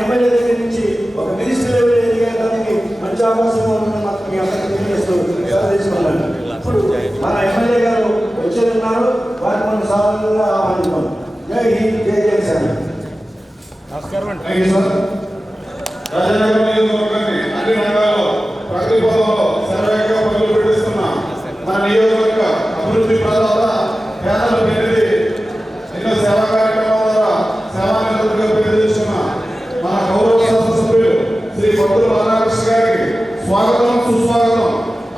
MLA దగ్గర నుంచి ఒక మినిస్టర్ లెవెల్ ఎదిగేదానికి మంచి అవకాశం ఉందని మీ అందరికీ తెలియజేస్తూ తీసుకున్నాను. ఇప్పుడు మన ఎమ్మెల్యే గారు వచ్చేది ఉన్నారు, వారిని మనం సాధారణంగా ఆహ్వానిస్తాం. జై హింద్, జై జనసేన. నమస్కారం అండి. రాజనగర్ నియోజకవర్గాన్ని అన్ని రంగాల్లో ప్రగతి పథంలో సర్వేగా పనులు పెట్టిస్తున్న మన నియోజకవర్గ అభివృద్ధి ప్రదాత పేదల పెరిగి ఎన్నో సేవా కార్యక్రమాల ద్వారా సేవానిరతులుగా పేరుస్తున్న మన గౌరవ శాసనసభ్యులు శ్రీ పొత్తుల బాలకృష్ణ గారికి స్వాగతం, సుస్వాగతం.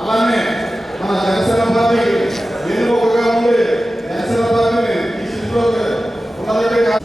అలానే మన జనసేన పార్టీకి వెన్నుముకగా ఉండి జనసేన పార్టీని ఈ స్థితిలోకి ఉన్నదంటే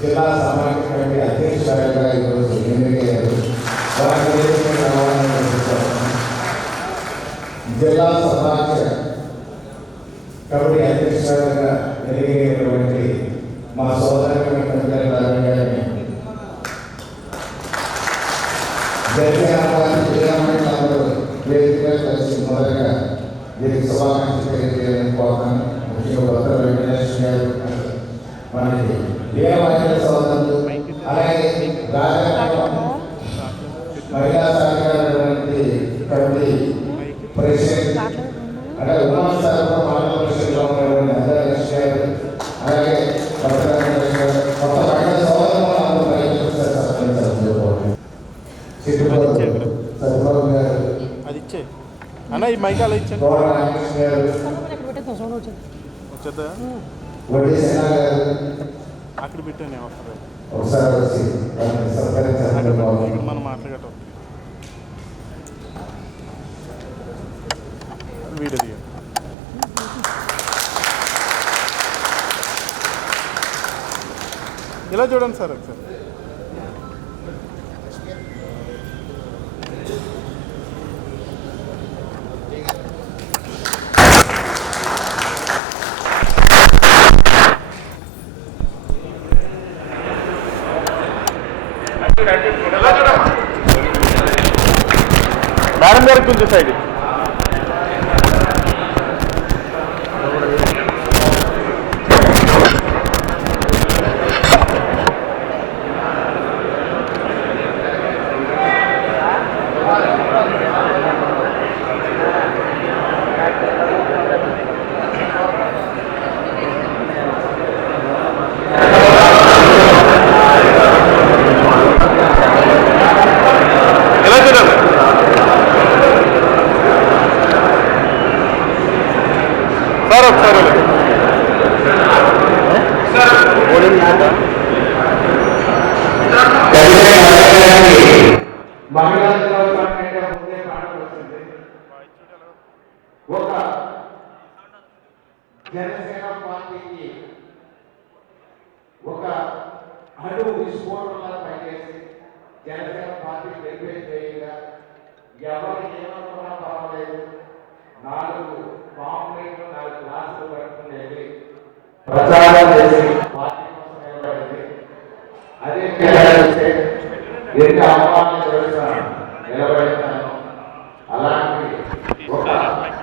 జిల్లా సామాజిక కమిటీ అధ్యక్షురాలుగా ఈరోజు ఎన్నికయ్యారు. జిల్లా సమాజ కమిటీ అధ్యక్షురాలుగా ఎన్నికైనటువంటి మా సోదరి గారిని వేదికగా కలిసి మొదలుగా దీనికి శుభాకాంక్షలు తెలియజేయాలని కోరుతాను. ముఖ్యంగా భద్ర వెంకటేష్ గారు, మనకి దేవాలయ సోదరులు, అలాగే మహిళా సహకారటువంటి కమిటీ ప్రెసిడెంట్, అంటే ఉన్నత మండల పరిషత్లో ఉన్నటువంటి అందరూ గారు, అలాగే కొత్త మహిళా సోదరులు సత్యబాబు గారు, అది ఇచ్చే అన్న ఈ మైక్ అలా ఇచ్చే అక్కడ పెట్టాను ఒకసారి వచ్చి ఇక్కడ మనం మాట్లాడటం వీడియో దిగ ఇలా చూడండి సార్ ఒకసారి. మేడం గారికి కొంచెం సైడ్ ఒక జనసేన పార్టీకి ఒక అడుగు విస్ఫోటంగా పనిచేసి జనసేన పార్టీ నిర్వహించేయగా ఎవరు ఏమనుకున్నా పర్వాలేదు 4 కాంప్లైంట్లు 4 క్లాసులు పట్టుకుని వెళ్ళి ప్రచారం చేసి పార్టీ కోసం నిలబడింది. అదే ఎన్ని అవమానాలు నిలబెడతాను. అలాంటి ఒక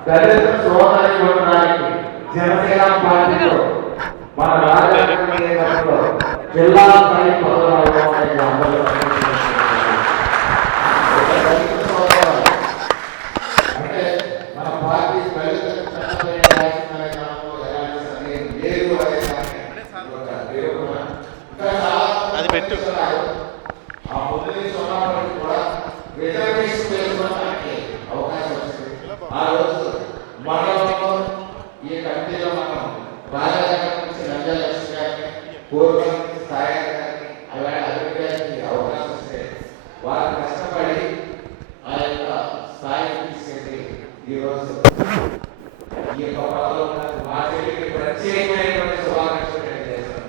దళిత సోదరి ఉండడానికి జనసేన పార్టీలో మన రాజకీయంలో జిల్లా స్థాయి పదవులు అందరూ అంటే మన పార్టీ దళిత అది పెట్టు. ఆ పొద్దున్నే సోమవారం కూడా రిజర్వేషన్ చేసుకోవడానికి అవకాశం వచ్చింది. ఆ రోజు మనలో ఈ కమిటీలో మనం రాజాగారి నుంచి నందలక్ష్మి గారిని పూర్వం స్థాయి గారిని అలాగే అభివృద్ధికి అవకాశం వస్తే వారు కష్టపడి ఆ యొక్క స్థాయికి తీసుకెళ్ళి ఈరోజు ఈ యొక్క పదవిలో మా చెల్లికి ప్రత్యేకమైనటువంటి శుభాకాంక్షలు తెలియజేస్తాను.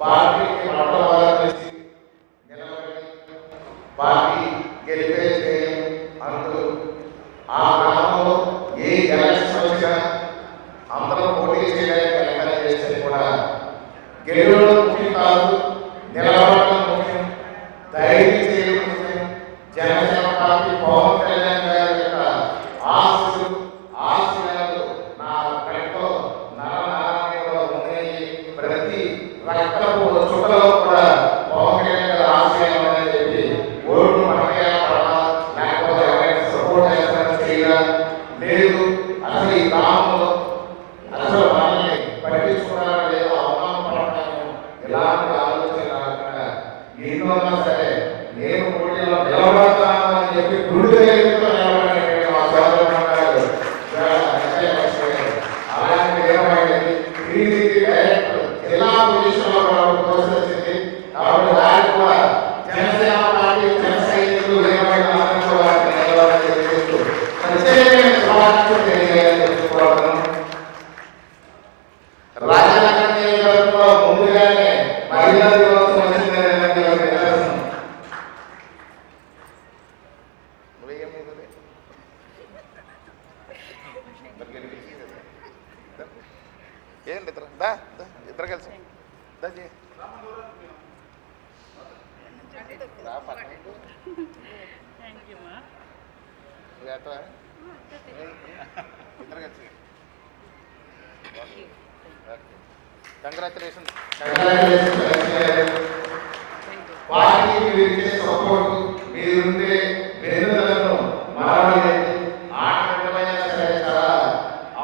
పార్టీకి మొట్టమొదటి నిలబడి పార్టీ గెలిపే అంటూ ఆ గ్రామంలో ఏ ఎలక్షన్ వచ్చినా అందరూ పోటీ చేయడానికి ఎంకరేజ్ చేసేది కూడా గెలువడం ముఖ్యం కాదు, నిలబడడం ముఖ్యం, ధైర్యం చేయడం ముఖ్యం. జనసేన పార్టీ పవన్ కళ్యాణ్ గారి యొక్క ఆశయాలు నా కంట్లో నరనారాయణలో ఉన్నాయి. ప్రతి రక్తపు చుట్టలో కూడా పవన్ కళ్యాణ్ గారి ఆశయాలు ఉన్నాయని చెప్పి ఓట్లు మనకే పడాలా లేకపోతే ఎవరైనా సపోర్ట్ చేస్తారని చేయరా లేదు. అసలు ఈ గ్రామంలో అసలు మనల్ని పట్టించుకున్నారా లేదా అవమానం పడతాము ఎలాంటి ఆలోచన రాకుండా ఎన్నోన్నా సరే నేను పోటీలో నిలబడతాను అని చెప్పి గుడితో నిలబడి మా సోదరుడు అన్నారు. అలాంటి డైరెక్టర్ జిల్లా పొజిషన్లో కోర్సు వచ్చింది కాబట్టి వారికి కూడా జనసేన పార్టీ జన సైనికులు ప్రత్యేకమైన శుభాకాంక్షలు తెలియజేయాలని చెప్పుకోవడం. రాజనగరం నియోజకవర్గంలో ముందుగానే మహిళా దినోత్సవం వచ్చిందని నిదర్శనం. ఏంటి ఇద్దరు కలిసి కంగ్రాచులేషన్స్. పార్టీకి మీరు ఇచ్చే సపోర్ట్ మీరుండే వెన్నుదలను మారలేదు. ఆటమైన సరే చాలా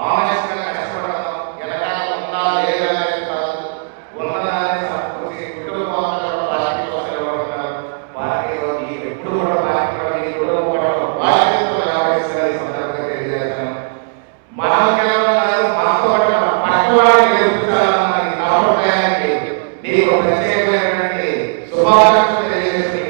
ఆనెస్ట్గా కష్టపడతాం. ఎనకాల ఉందా లేదా అనేది కాదు, ఉన్నదాన్ని కుటుంబం పార్టీ కోసం నిలబడుతున్నారు. పార్టీలో మీరు ఎప్పుడు కూడా పార్టీలో మీ కుటుంబం బాధ్యతతో వ్యవహరిస్తారు. ఈ సందర్భంగా తెలియజేస్తాను. మనం కేవలం మనతో పక్కవాడిని గెలుపుతారన్న ఈ నమ్మకానికి నీకు ప్రత్యేకమైనటువంటి శుభాకాంక్షలు తెలియజేసి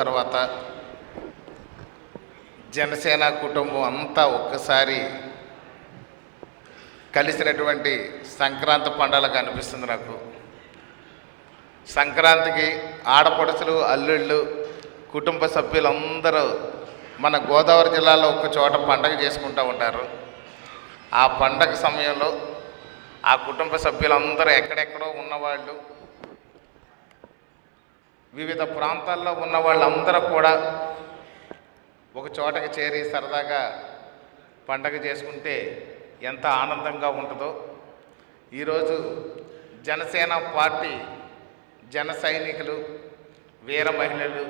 తర్వాత జనసేన కుటుంబం అంతా ఒక్కసారి కలిసినటువంటి సంక్రాంతి పండుగ అనిపిస్తుంది నాకు. సంక్రాంతికి ఆడపడుచులు, అల్లుళ్ళు, కుటుంబ సభ్యులందరూ మన గోదావరి జిల్లాలో ఒక చోట పండగ చేసుకుంటూ ఉంటారు. ఆ పండగ సమయంలో ఆ కుటుంబ సభ్యులందరూ ఎక్కడెక్కడో ఉన్నవాళ్ళు, వివిధ ప్రాంతాల్లో ఉన్న వాళ్ళందరూ కూడా ఒక చోటకి చేరి సరదాగా పండగ చేసుకుంటే ఎంత ఆనందంగా ఉంటుందో. ఈరోజు జనసేన పార్టీ జన సైనికులు, వీర మహిళలు,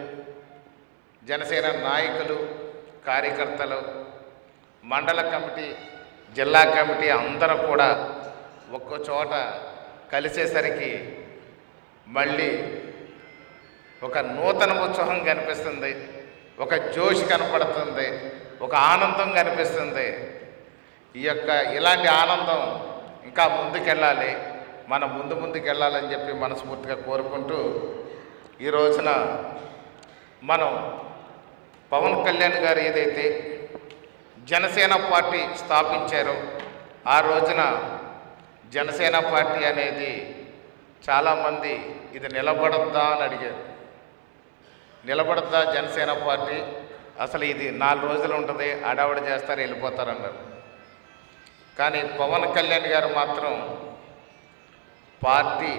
జనసేన నాయకులు, కార్యకర్తలు, మండల కమిటీ, జిల్లా కమిటీ అందరూ కూడా ఒక్కో చోట కలిసేసరికి మళ్ళీ ఒక నూతన ఉత్సాహం కనిపిస్తుంది, ఒక జోష్ కనపడుతుంది, ఒక ఆనందం కనిపిస్తుంది. ఇలాంటి ఆనందం ఇంకా ముందుకెళ్ళాలి, మనం ముందుకెళ్ళాలని చెప్పి మనస్ఫూర్తిగా కోరుకుంటూ ఈ రోజున మనం పవన్ కళ్యాణ్ గారు ఏదైతే జనసేన పార్టీ స్థాపించారో ఆ రోజున జనసేన పార్టీ అనేది చాలామంది ఇది నిలబడద్దా అని అడిగారు. నిలబడద్దా జనసేన పార్టీ? అసలు ఇది 4 రోజులు ఉంటుంది, అడావిడ చేస్తారు, వెళ్ళిపోతారన్నారు. కానీ పవన్ కళ్యాణ్ గారు మాత్రం పార్టీ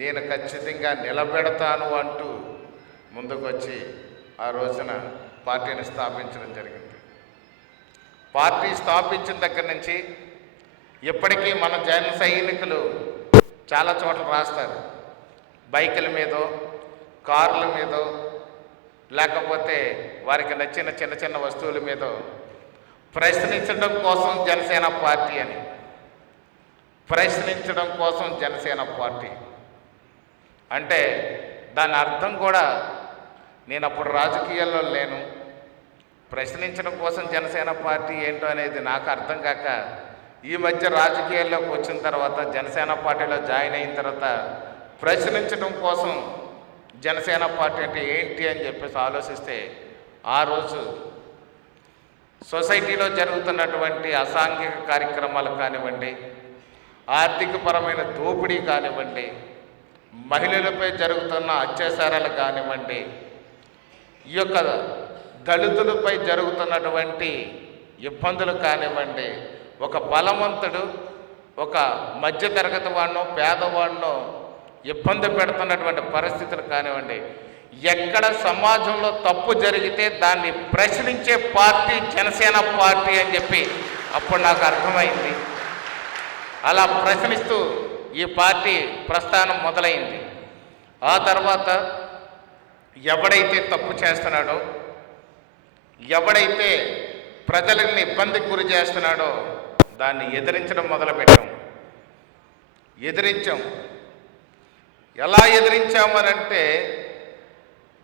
నేను ఖచ్చితంగా నిలబెడతాను అంటూ ముందుకు వచ్చి ఆ రోజున పార్టీని స్థాపించడం జరిగింది. పార్టీ స్థాపించిన దగ్గర నుంచి ఇప్పటికీ మన జన సైనికులు చాలా చోట్ల రాస్తారు, బైకుల మీదో, కార్ల మీదో, లేకపోతే వారికి నచ్చిన చిన్న చిన్న వస్తువుల మీదో ప్రశ్నించడం కోసం జనసేన పార్టీ అని, ప్రశ్నించడం కోసం జనసేన పార్టీ అంటే దాని అర్థం కూడా, నేను అప్పుడు రాజకీయాల్లో లేను, ప్రశ్నించడం కోసం జనసేన పార్టీ ఏంటో అనేది నాకు అర్థం కాక ఈ మధ్య రాజకీయాల్లోకి వచ్చిన తర్వాత, జనసేన పార్టీలో జాయిన్ అయిన తర్వాత ప్రశ్నించడం కోసం జనసేన పార్టీ అంటే ఏంటి అని చెప్పేసి ఆలోచిస్తే ఆ రోజు సొసైటీలో జరుగుతున్నటువంటి అసాంఘిక కార్యక్రమాలు కానివ్వండి, ఆర్థికపరమైన దోపిడీ కానివ్వండి, మహిళలపై జరుగుతున్న అత్యాచారాలు కానివ్వండి, ఈ యొక్క దళితులపై జరుగుతున్నటువంటి ఇబ్బందులు కానివ్వండి, ఒక బలవంతుడు ఒక మధ్యతరగతి వాడినో పేదవాడినో ఇబ్బంది పెడుతున్నటువంటి పరిస్థితులు కానివ్వండి, ఎక్కడ సమాజంలో తప్పు జరిగితే దాన్ని ప్రశ్నించే పార్టీ జనసేన పార్టీ అని చెప్పి అప్పుడు నాకు అర్థమైంది. అలా ప్రశ్నిస్తూ ఈ పార్టీ ప్రస్థానం మొదలైంది. ఆ తర్వాత ఎవడైతే తప్పు చేస్తున్నాడో, ఎవడైతే ప్రజలని ఇబ్బందికి గురి చేస్తున్నాడో దాన్ని ఎదిరించడం మొదలుపెట్టాం. ఎదిరించాం. ఎలా ఎదిరించామనంటే,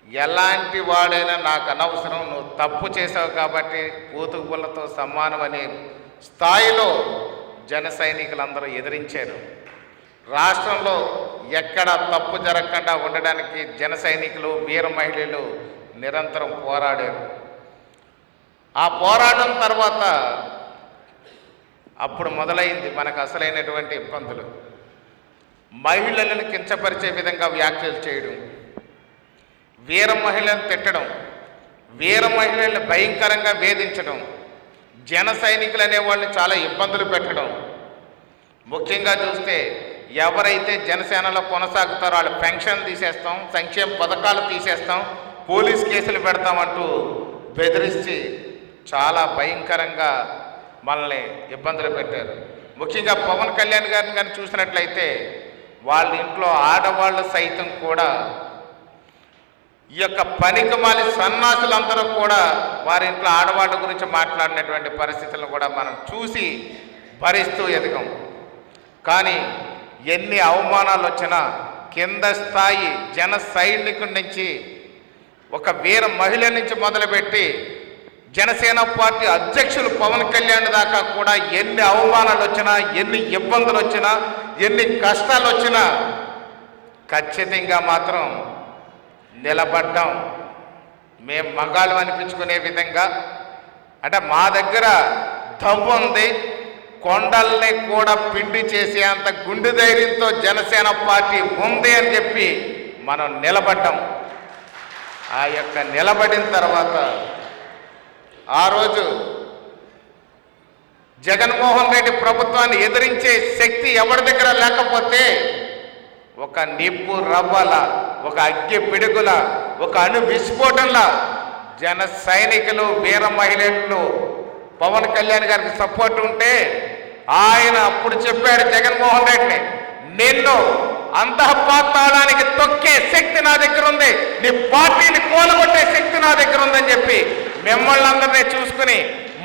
ఎలాంటి వాడైనా నాకు అనవసరం, నువ్వు తప్పు చేసావు కాబట్టి పూతుకు పుల్లతో సమానం అనే స్థాయిలో జన సైనికులందరూ ఎదిరించారు. రాష్ట్రంలో ఎక్కడ తప్పు జరగకుండా ఉండడానికి జన సైనికులు, వీర మహిళలు నిరంతరం పోరాడారు. ఆ పోరాటం తర్వాత అప్పుడు మొదలైంది మనకు అసలైనటువంటి ఇబ్బందులు. మహిళలను కించపరిచే విధంగా వ్యాఖ్యలు చేయడం, వీర మహిళలను తిట్టడం, వీర మహిళలను భయంకరంగా వేధించడం, జన సైనికులు అనేవాళ్ళని చాలా ఇబ్బందులు పెట్టడం. ముఖ్యంగా చూస్తే ఎవరైతే జనసేనలో కొనసాగుతారో వాళ్ళ పెన్షన్ తీసేస్తాం, సంక్షేమ పథకాలు తీసేస్తాం, పోలీస్ కేసులు పెడతామంటూ బెదిరించి చాలా భయంకరంగా మనల్ని ఇబ్బందులు పెట్టారు. ముఖ్యంగా పవన్ కళ్యాణ్ గారిని కానీ చూసినట్లయితే వాళ్ళ ఇంట్లో ఆడవాళ్ళు సైతం కూడా, ఈ యొక్క పనికిమాలి సన్నాసులందరూ కూడా వారి ఇంట్లో ఆడవాళ్ళ గురించి మాట్లాడినటువంటి పరిస్థితులను కూడా మనం చూసి భరిస్తూ ఎదిగాం. కానీ ఎన్ని అవమానాలు వచ్చినా కింద స్థాయి జన సైనికుడి నుంచి, ఒక వీర మహిళ నుంచి మొదలుపెట్టి జనసేన పార్టీ అధ్యక్షులు పవన్ కళ్యాణ్ దాకా కూడా ఎన్ని అవమానాలు వచ్చినా, ఎన్ని ఇబ్బందులు వచ్చినా, ఎన్ని కష్టాలు వచ్చినా ఖచ్చితంగా మాత్రం నిలబడ్డాం. మేము మగాళ్ళు అనిపించుకునే విధంగా, అంటే మా దగ్గర దమ్ము ఉంది, కొండల్ని కూడా పిండి చేసే అంత గుండె ధైర్యంతో జనసేన పార్టీ ఉంది అని చెప్పి మనం నిలబడ్డాం. ఆ యొక్క నిలబడిన తర్వాత ఆ రోజు జగన్మోహన్ రెడ్డి ప్రభుత్వాన్ని ఎదిరించే శక్తి ఎవరి దగ్గర లేకపోతే ఒక నిప్పు రవ్వల, ఒక అగ్గి పిడుగుల, ఒక అణు విస్ఫోటంలా జన సైనికులు, వీర మహిళలు పవన్ కళ్యాణ్ గారికి సపోర్ట్ ఉంటే ఆయన అప్పుడు చెప్పాడు జగన్మోహన్ రెడ్డిని, నిన్ను అంతఃపాతాళానికి తొక్కే శక్తి నా దగ్గర ఉంది, నీ పార్టీని కూలగొట్టే శక్తి నా దగ్గర ఉందని చెప్పి మిమ్మల్ని అందరినీ చూసుకుని,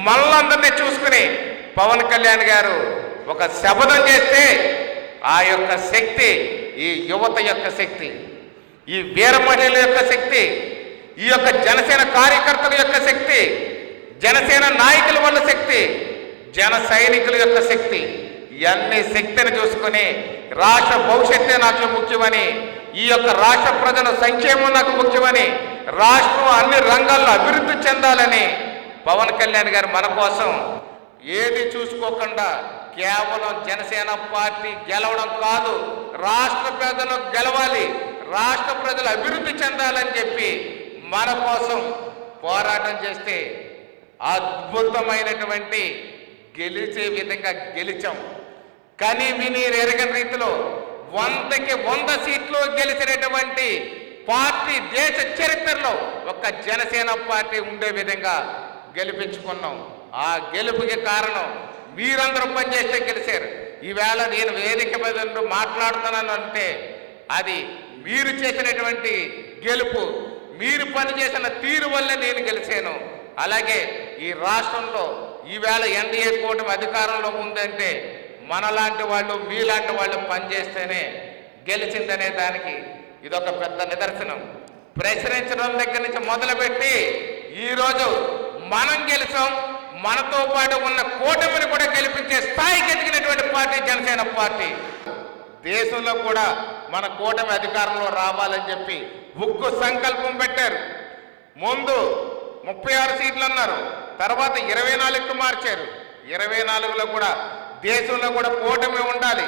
మనల్ని చూసుకుని పవన్ కళ్యాణ్ గారు ఒక శపథం చేస్తే ఆ యొక్క శక్తి ఈ యువత యొక్క శక్తి, ఈ వీర మహిళల యొక్క శక్తి, ఈ యొక్క జనసేన కార్యకర్తల యొక్క శక్తి, జనసేన నాయకుల వల్ల శక్తి, జన సైనికుల యొక్క శక్తి, ఇవన్నీ శక్తిని చూసుకొని రాష్ట్ర భవిష్యత్తే నాకు ముఖ్యమని, ఈ యొక్క రాష్ట్ర ప్రజల సంక్షేమం నాకు ముఖ్యమని, రాష్ట్రం అన్ని రంగాల్లో అభివృద్ధి చెందాలని పవన్ కళ్యాణ్ గారు మన కోసం ఏది చూసుకోకుండా కేవలం జనసేన పార్టీ గెలవడం కాదు, రాష్ట్ర ప్రజలు గెలవాలి, రాష్ట్ర ప్రజలు అభివృద్ధి చెందాలని చెప్పి మన కోసం పోరాటం చేస్తే అద్భుతమైనటువంటి గెలిచే విధంగా గెలిచాం. కని విని ఎరగని రీతిలో 100కి 100 సీట్లు గెలిచినటువంటి పార్టీ దేశ చరిత్రలో ఒక జనసేన పార్టీ ఉండే విధంగా గెలిపించుకున్నాం. ఆ గెలుపుకి కారణం మీరందరూ పనిచేస్తే గెలిచారు. ఈవేళ నేను వేదిక మీద మాట్లాడుతున్నాను అంటే అది మీరు చేసినటువంటి గెలుపు, మీరు పనిచేసిన తీరు వల్లే నేను గెలిచాను. అలాగే ఈ రాష్ట్రంలో ఈవేళ ఎన్డీఏ కూటమి అధికారంలో ఉందంటే మనలాంటి వాళ్ళు, మీలాంటి వాళ్ళు పనిచేస్తేనే గెలిచిందనే దానికి ఇదొక పెద్ద నిదర్శనం. ప్రశ్నించడం దగ్గర నుంచి మొదలుపెట్టి ఈరోజు మనం గెలిచాం, మనతో పాటు ఉన్న కూటమిని కూడా గెలిపించే స్థాయికి ఎదిగినటువంటి పార్టీ జనసేన పార్టీ. దేశంలో కూడా మన కూటమి అధికారంలో రావాలని చెప్పి ఉక్కు సంకల్పం పెట్టారు. ముందు 36 సీట్లు అన్నారు, తర్వాత 24కు మార్చారు. 24లో కూడా దేశంలో కూడా కూటమి ఉండాలి.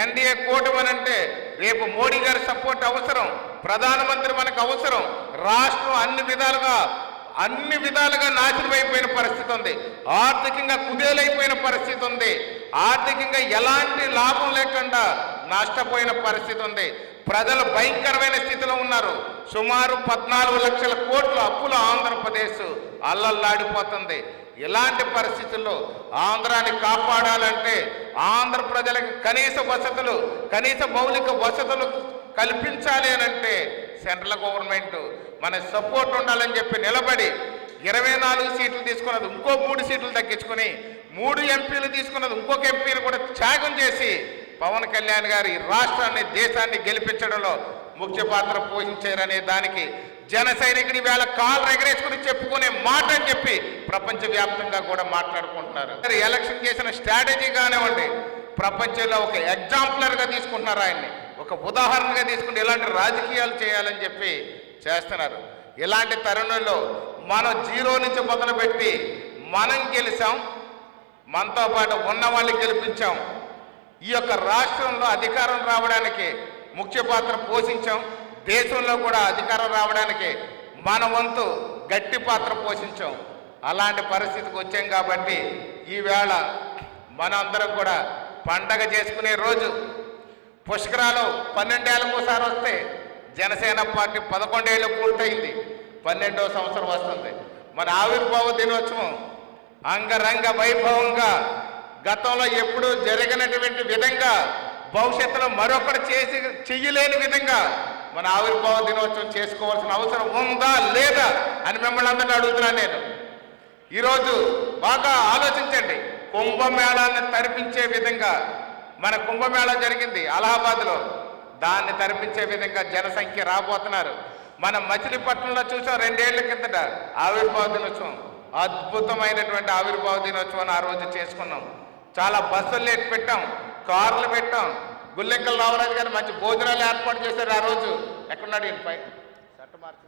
ఎన్డీఏ కూటమి అంటే రేపు మోడీ గారి సపోర్ట్ అవసరం, ప్రధానమంత్రి మనకు అవసరం. రాష్ట్రం అన్ని విధాలుగా నాశనం అయిపోయిన పరిస్థితి ఉంది, ఆర్థికంగా కుదేలైపోయిన పరిస్థితి ఉంది, ఆర్థికంగా ఎలాంటి లాభం లేకుండా నష్టపోయిన పరిస్థితి ఉంది. ప్రజలు భయంకరమైన స్థితిలో ఉన్నారు. సుమారు 14 లక్షల కోట్ల అప్పులు ఆంధ్రప్రదేశ్ అల్లల్లాడిపోతుంది. ఇలాంటి పరిస్థితుల్లో ఆంధ్రాన్ని కాపాడాలంటే ఆంధ్ర ప్రజలకు కనీస మౌలిక వసతులు కల్పించాలి అని అంటే సెంట్రల్ గవర్నమెంట్ మన సపోర్ట్ ఉండాలని చెప్పి నిలబడి 24 సీట్లు తీసుకున్నది ఇంకో 3 సీట్లు తగ్గించుకుని 3 ఎంపీలు తీసుకున్నది ఇంకొక ఎంపీని కూడా త్యాగం చేసి పవన్ కళ్యాణ్ గారు ఈ రాష్ట్రాన్ని, దేశాన్ని గెలిపించడంలో ముఖ్య పాత్ర పోషించారనే దానికి జన సైనికుని వేళ కాలు ఎగరేసుకుని చెప్పుకునే మాట అని చెప్పి ప్రపంచవ్యాప్తంగా కూడా మాట్లాడుకుంటున్నారు. ఎలక్షన్ చేసిన స్ట్రాటజీ కానివ్వండి, ప్రపంచంలో ఒక ఎగ్జాంపులర్గా తీసుకుంటున్నారు, ఆయన్ని ఒక ఉదాహరణగా తీసుకుంటే ఇలాంటి రాజకీయాలు చేయాలని చెప్పి చేస్తున్నారు. ఇలాంటి తరుణంలో మనం 0 నుంచి మొదలుపెట్టి మనం గెలిచాం, మనతో పాటు ఉన్న వాళ్ళని గెలిపించాం. ఈ యొక్క రాష్ట్రంలో అధికారం రావడానికి ముఖ్య పాత్ర పోషించాం. దేశంలో కూడా అధికారం రావడానికి మన వంతు గట్టి పాత్ర పోషించాం. అలాంటి పరిస్థితికి వచ్చాం కాబట్టి ఈవేళ మనందరం కూడా పండగ చేసుకునే రోజు. పుష్కరాలు 12 ఏళ్ళకు ఒకసారి వస్తే జనసేన పార్టీ 11 ఏళ్ళు పూర్తయింది, 12వ సంవత్సరం వస్తుంది. మన ఆవిర్భావ దినోత్సవం అంగరంగ వైభవంగా గతంలో ఎప్పుడూ జరిగినటువంటి విధంగా, భవిష్యత్తులో మరొకటి చెయ్యలేని విధంగా మన ఆవిర్భావ దినోత్సవం చేసుకోవాల్సిన అవసరం ఉందా లేదా అని మిమ్మల్ని అందరినీ అడుగుతున్నాను నేను. ఈరోజు బాగా ఆలోచించండి. కుంభమేళాన్ని తరిపించే విధంగా మన కుంభమేళా జరిగింది అలహాబాద్లో, దాన్ని తరిపించే విధంగా జనసంఖ్య రాబోతున్నారు. మనం మచిలీపట్నంలో చూసాం 2 ఏళ్ల కిందట ఆవిర్భావ దినోత్సవం, అద్భుతమైనటువంటి ఆవిర్భావ దినోత్సవాన్ని ఆ రోజు చేసుకున్నాం. చాలా బస్సులు పెట్టాం, కార్లు పెట్టాం. గుల్లెంకల రామరాజు గారు మంచి భోజనాలు ఏర్పాటు చేశారు ఆ రోజు. ఎక్కడున్నాడు ఈయన పై చట్ట మార్చి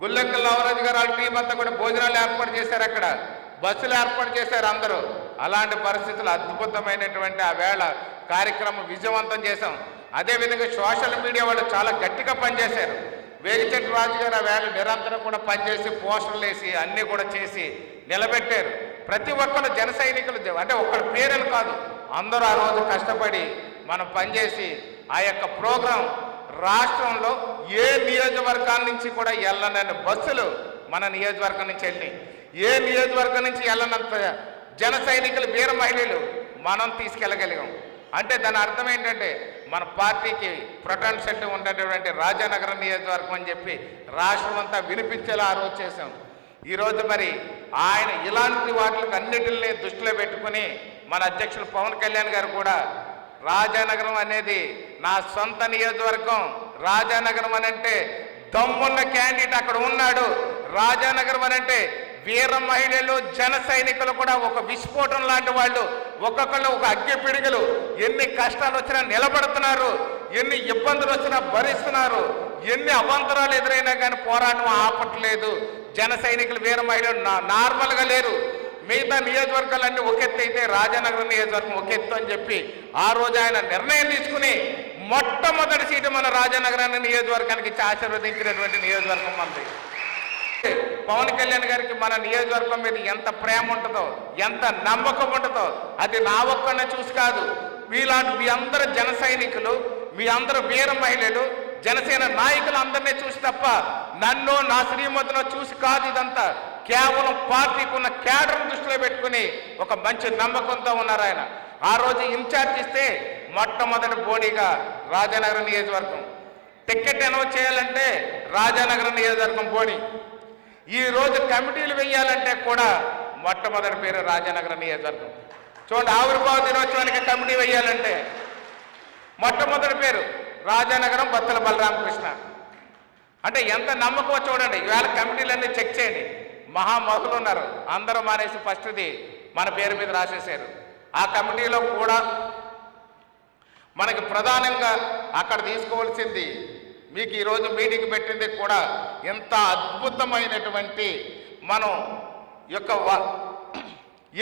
గుల్లెంక లవరాజు గారు వాళ్ళ టీం అంతా కూడా భోజనాలు ఏర్పాటు చేశారు, అక్కడ బస్సులు ఏర్పాటు చేశారు అందరూ. అలాంటి పరిస్థితులు అద్భుతమైనటువంటి ఆ వేళ కార్యక్రమం విజయవంతం చేశాం. అదేవిధంగా సోషల్ మీడియా వాళ్ళు చాలా గట్టిగా పనిచేశారు. వేగిచెట్టి రాజు గారు ఆ వేళ నిరంతరం కూడా పనిచేసి పోస్టర్లు వేసి అన్నీ కూడా చేసి నిలబెట్టారు. ప్రతి ఒక్కరు జన సైనికులు, అంటే ఒక్కరి పేరుని కాదు, అందరూ ఆ రోజు కష్టపడి మనం పనిచేసి ఆ యొక్క ప్రోగ్రాం రాష్ట్రంలో ఏ నియోజకవర్గాల నుంచి కూడా వెళ్ళనని బస్సులు మన నియోజకవర్గం నుంచి వెళ్ళినాయి. ఏ నియోజకవర్గం నుంచి వెళ్ళనంత జన సైనికులు, వీర మహిళలు మనం తీసుకెళ్ళగలిగాం. అంటే దాని అర్థం ఏంటంటే మన పార్టీకి ప్రొటెన్షన్ ఉండేటువంటి రాజానగరం నియోజకవర్గం అని చెప్పి రాష్ట్రం అంతా వినిపించేలా ఆ రోజు చేశాం. ఈరోజు మరి ఆయన ఇలాంటి వాటికి అన్నిటిని దృష్టిలో పెట్టుకుని మన అధ్యక్షులు పవన్ కళ్యాణ్ గారు కూడా రాజానగరం అనేది నా సొంత నియోజకవర్గం, రాజానగరం అనంటే దమ్మున్న క్యాండిడేట్ అక్కడ ఉన్నాడు, రాజానగరం అనంటే వీర మహిళలు, జన సైనికులు కూడా ఒక విస్ఫోటం లాంటి వాళ్ళు, ఒక్కొక్కళ్ళు ఒక అగ్గి పిడుగులు, ఎన్ని కష్టాలు వచ్చినా నిలబడుతున్నారు, ఎన్ని ఇబ్బందులు వచ్చినా భరిస్తున్నారు, ఎన్ని అవాంతరాలు ఎదురైనా కానీ పోరాటం ఆపట్లేదు. జన సైనికులు, వీర మహిళలు నార్మల్గా లేరు. మిగతా నియోజకవర్గాలన్నీ ఒకెత్తు అయితే రాజానగరం నియోజకవర్గం ఒకెత్తు అని చెప్పి ఆ రోజు ఆయన నిర్ణయం తీసుకుని మొట్టమొదటి సీటు మన రాజానగరాన్ని నియోజకవర్గానికి ఇచ్చి ఆశీర్వదించినటువంటి నియోజకవర్గం మంది. పవన్ కళ్యాణ్ గారికి మన నియోజకవర్గం మీద ఎంత ప్రేమ ఉంటుందో, ఎంత నమ్మకం ఉంటుందో అది నా ఒక్కనే చూసి కాదు, మీలాంటి మీ అందరు జన సైనికులు, మీ అందరు వీర మహిళలు, జనసేన నాయకులు అందరినీ చూసి తప్ప నన్ను, నా శ్రీమతినో చూసి కాదు. ఇదంతా కేవలం పార్టీకి ఉన్న క్యాడర్ను దృష్టిలో పెట్టుకుని ఒక మంచి నమ్మకంతో ఉన్నారు ఆయన. ఆ రోజు ఇన్ఛార్జ్ ఇస్తే మొట్టమొదటి బోడీగా రాజానగరం నియోజకవర్గం, టికెట్ అనౌన్స్ చేయాలంటే రాజానగరం నియోజకవర్గం బోడీ, ఈ రోజు కమిటీలు వేయాలంటే కూడా మొట్టమొదటి పేరు రాజానగరం నియోజకవర్గం. చూడండి, ఆవిర్భావ దినోత్సవానికి కమిటీ వేయాలంటే మొట్టమొదటి పేరు రాజానగరం బత్తల బలరామకృష్ణ. అంటే ఎంత నమ్మకమో చూడండి. ఈవేళ కమిటీలన్నీ చెక్ చేయండి, మహామహులు ఉన్నారు, అందరూ మానేసి ఫస్ట్ది మన పేరు మీద రాసేశారు. ఆ కమిటీలో కూడా మనకి ప్రధానంగా అక్కడ తీసుకోవాల్సింది, మీకు ఈరోజు మీటింగ్ పెట్టింది కూడా ఎంత అద్భుతమైనటువంటి మనం యొక్క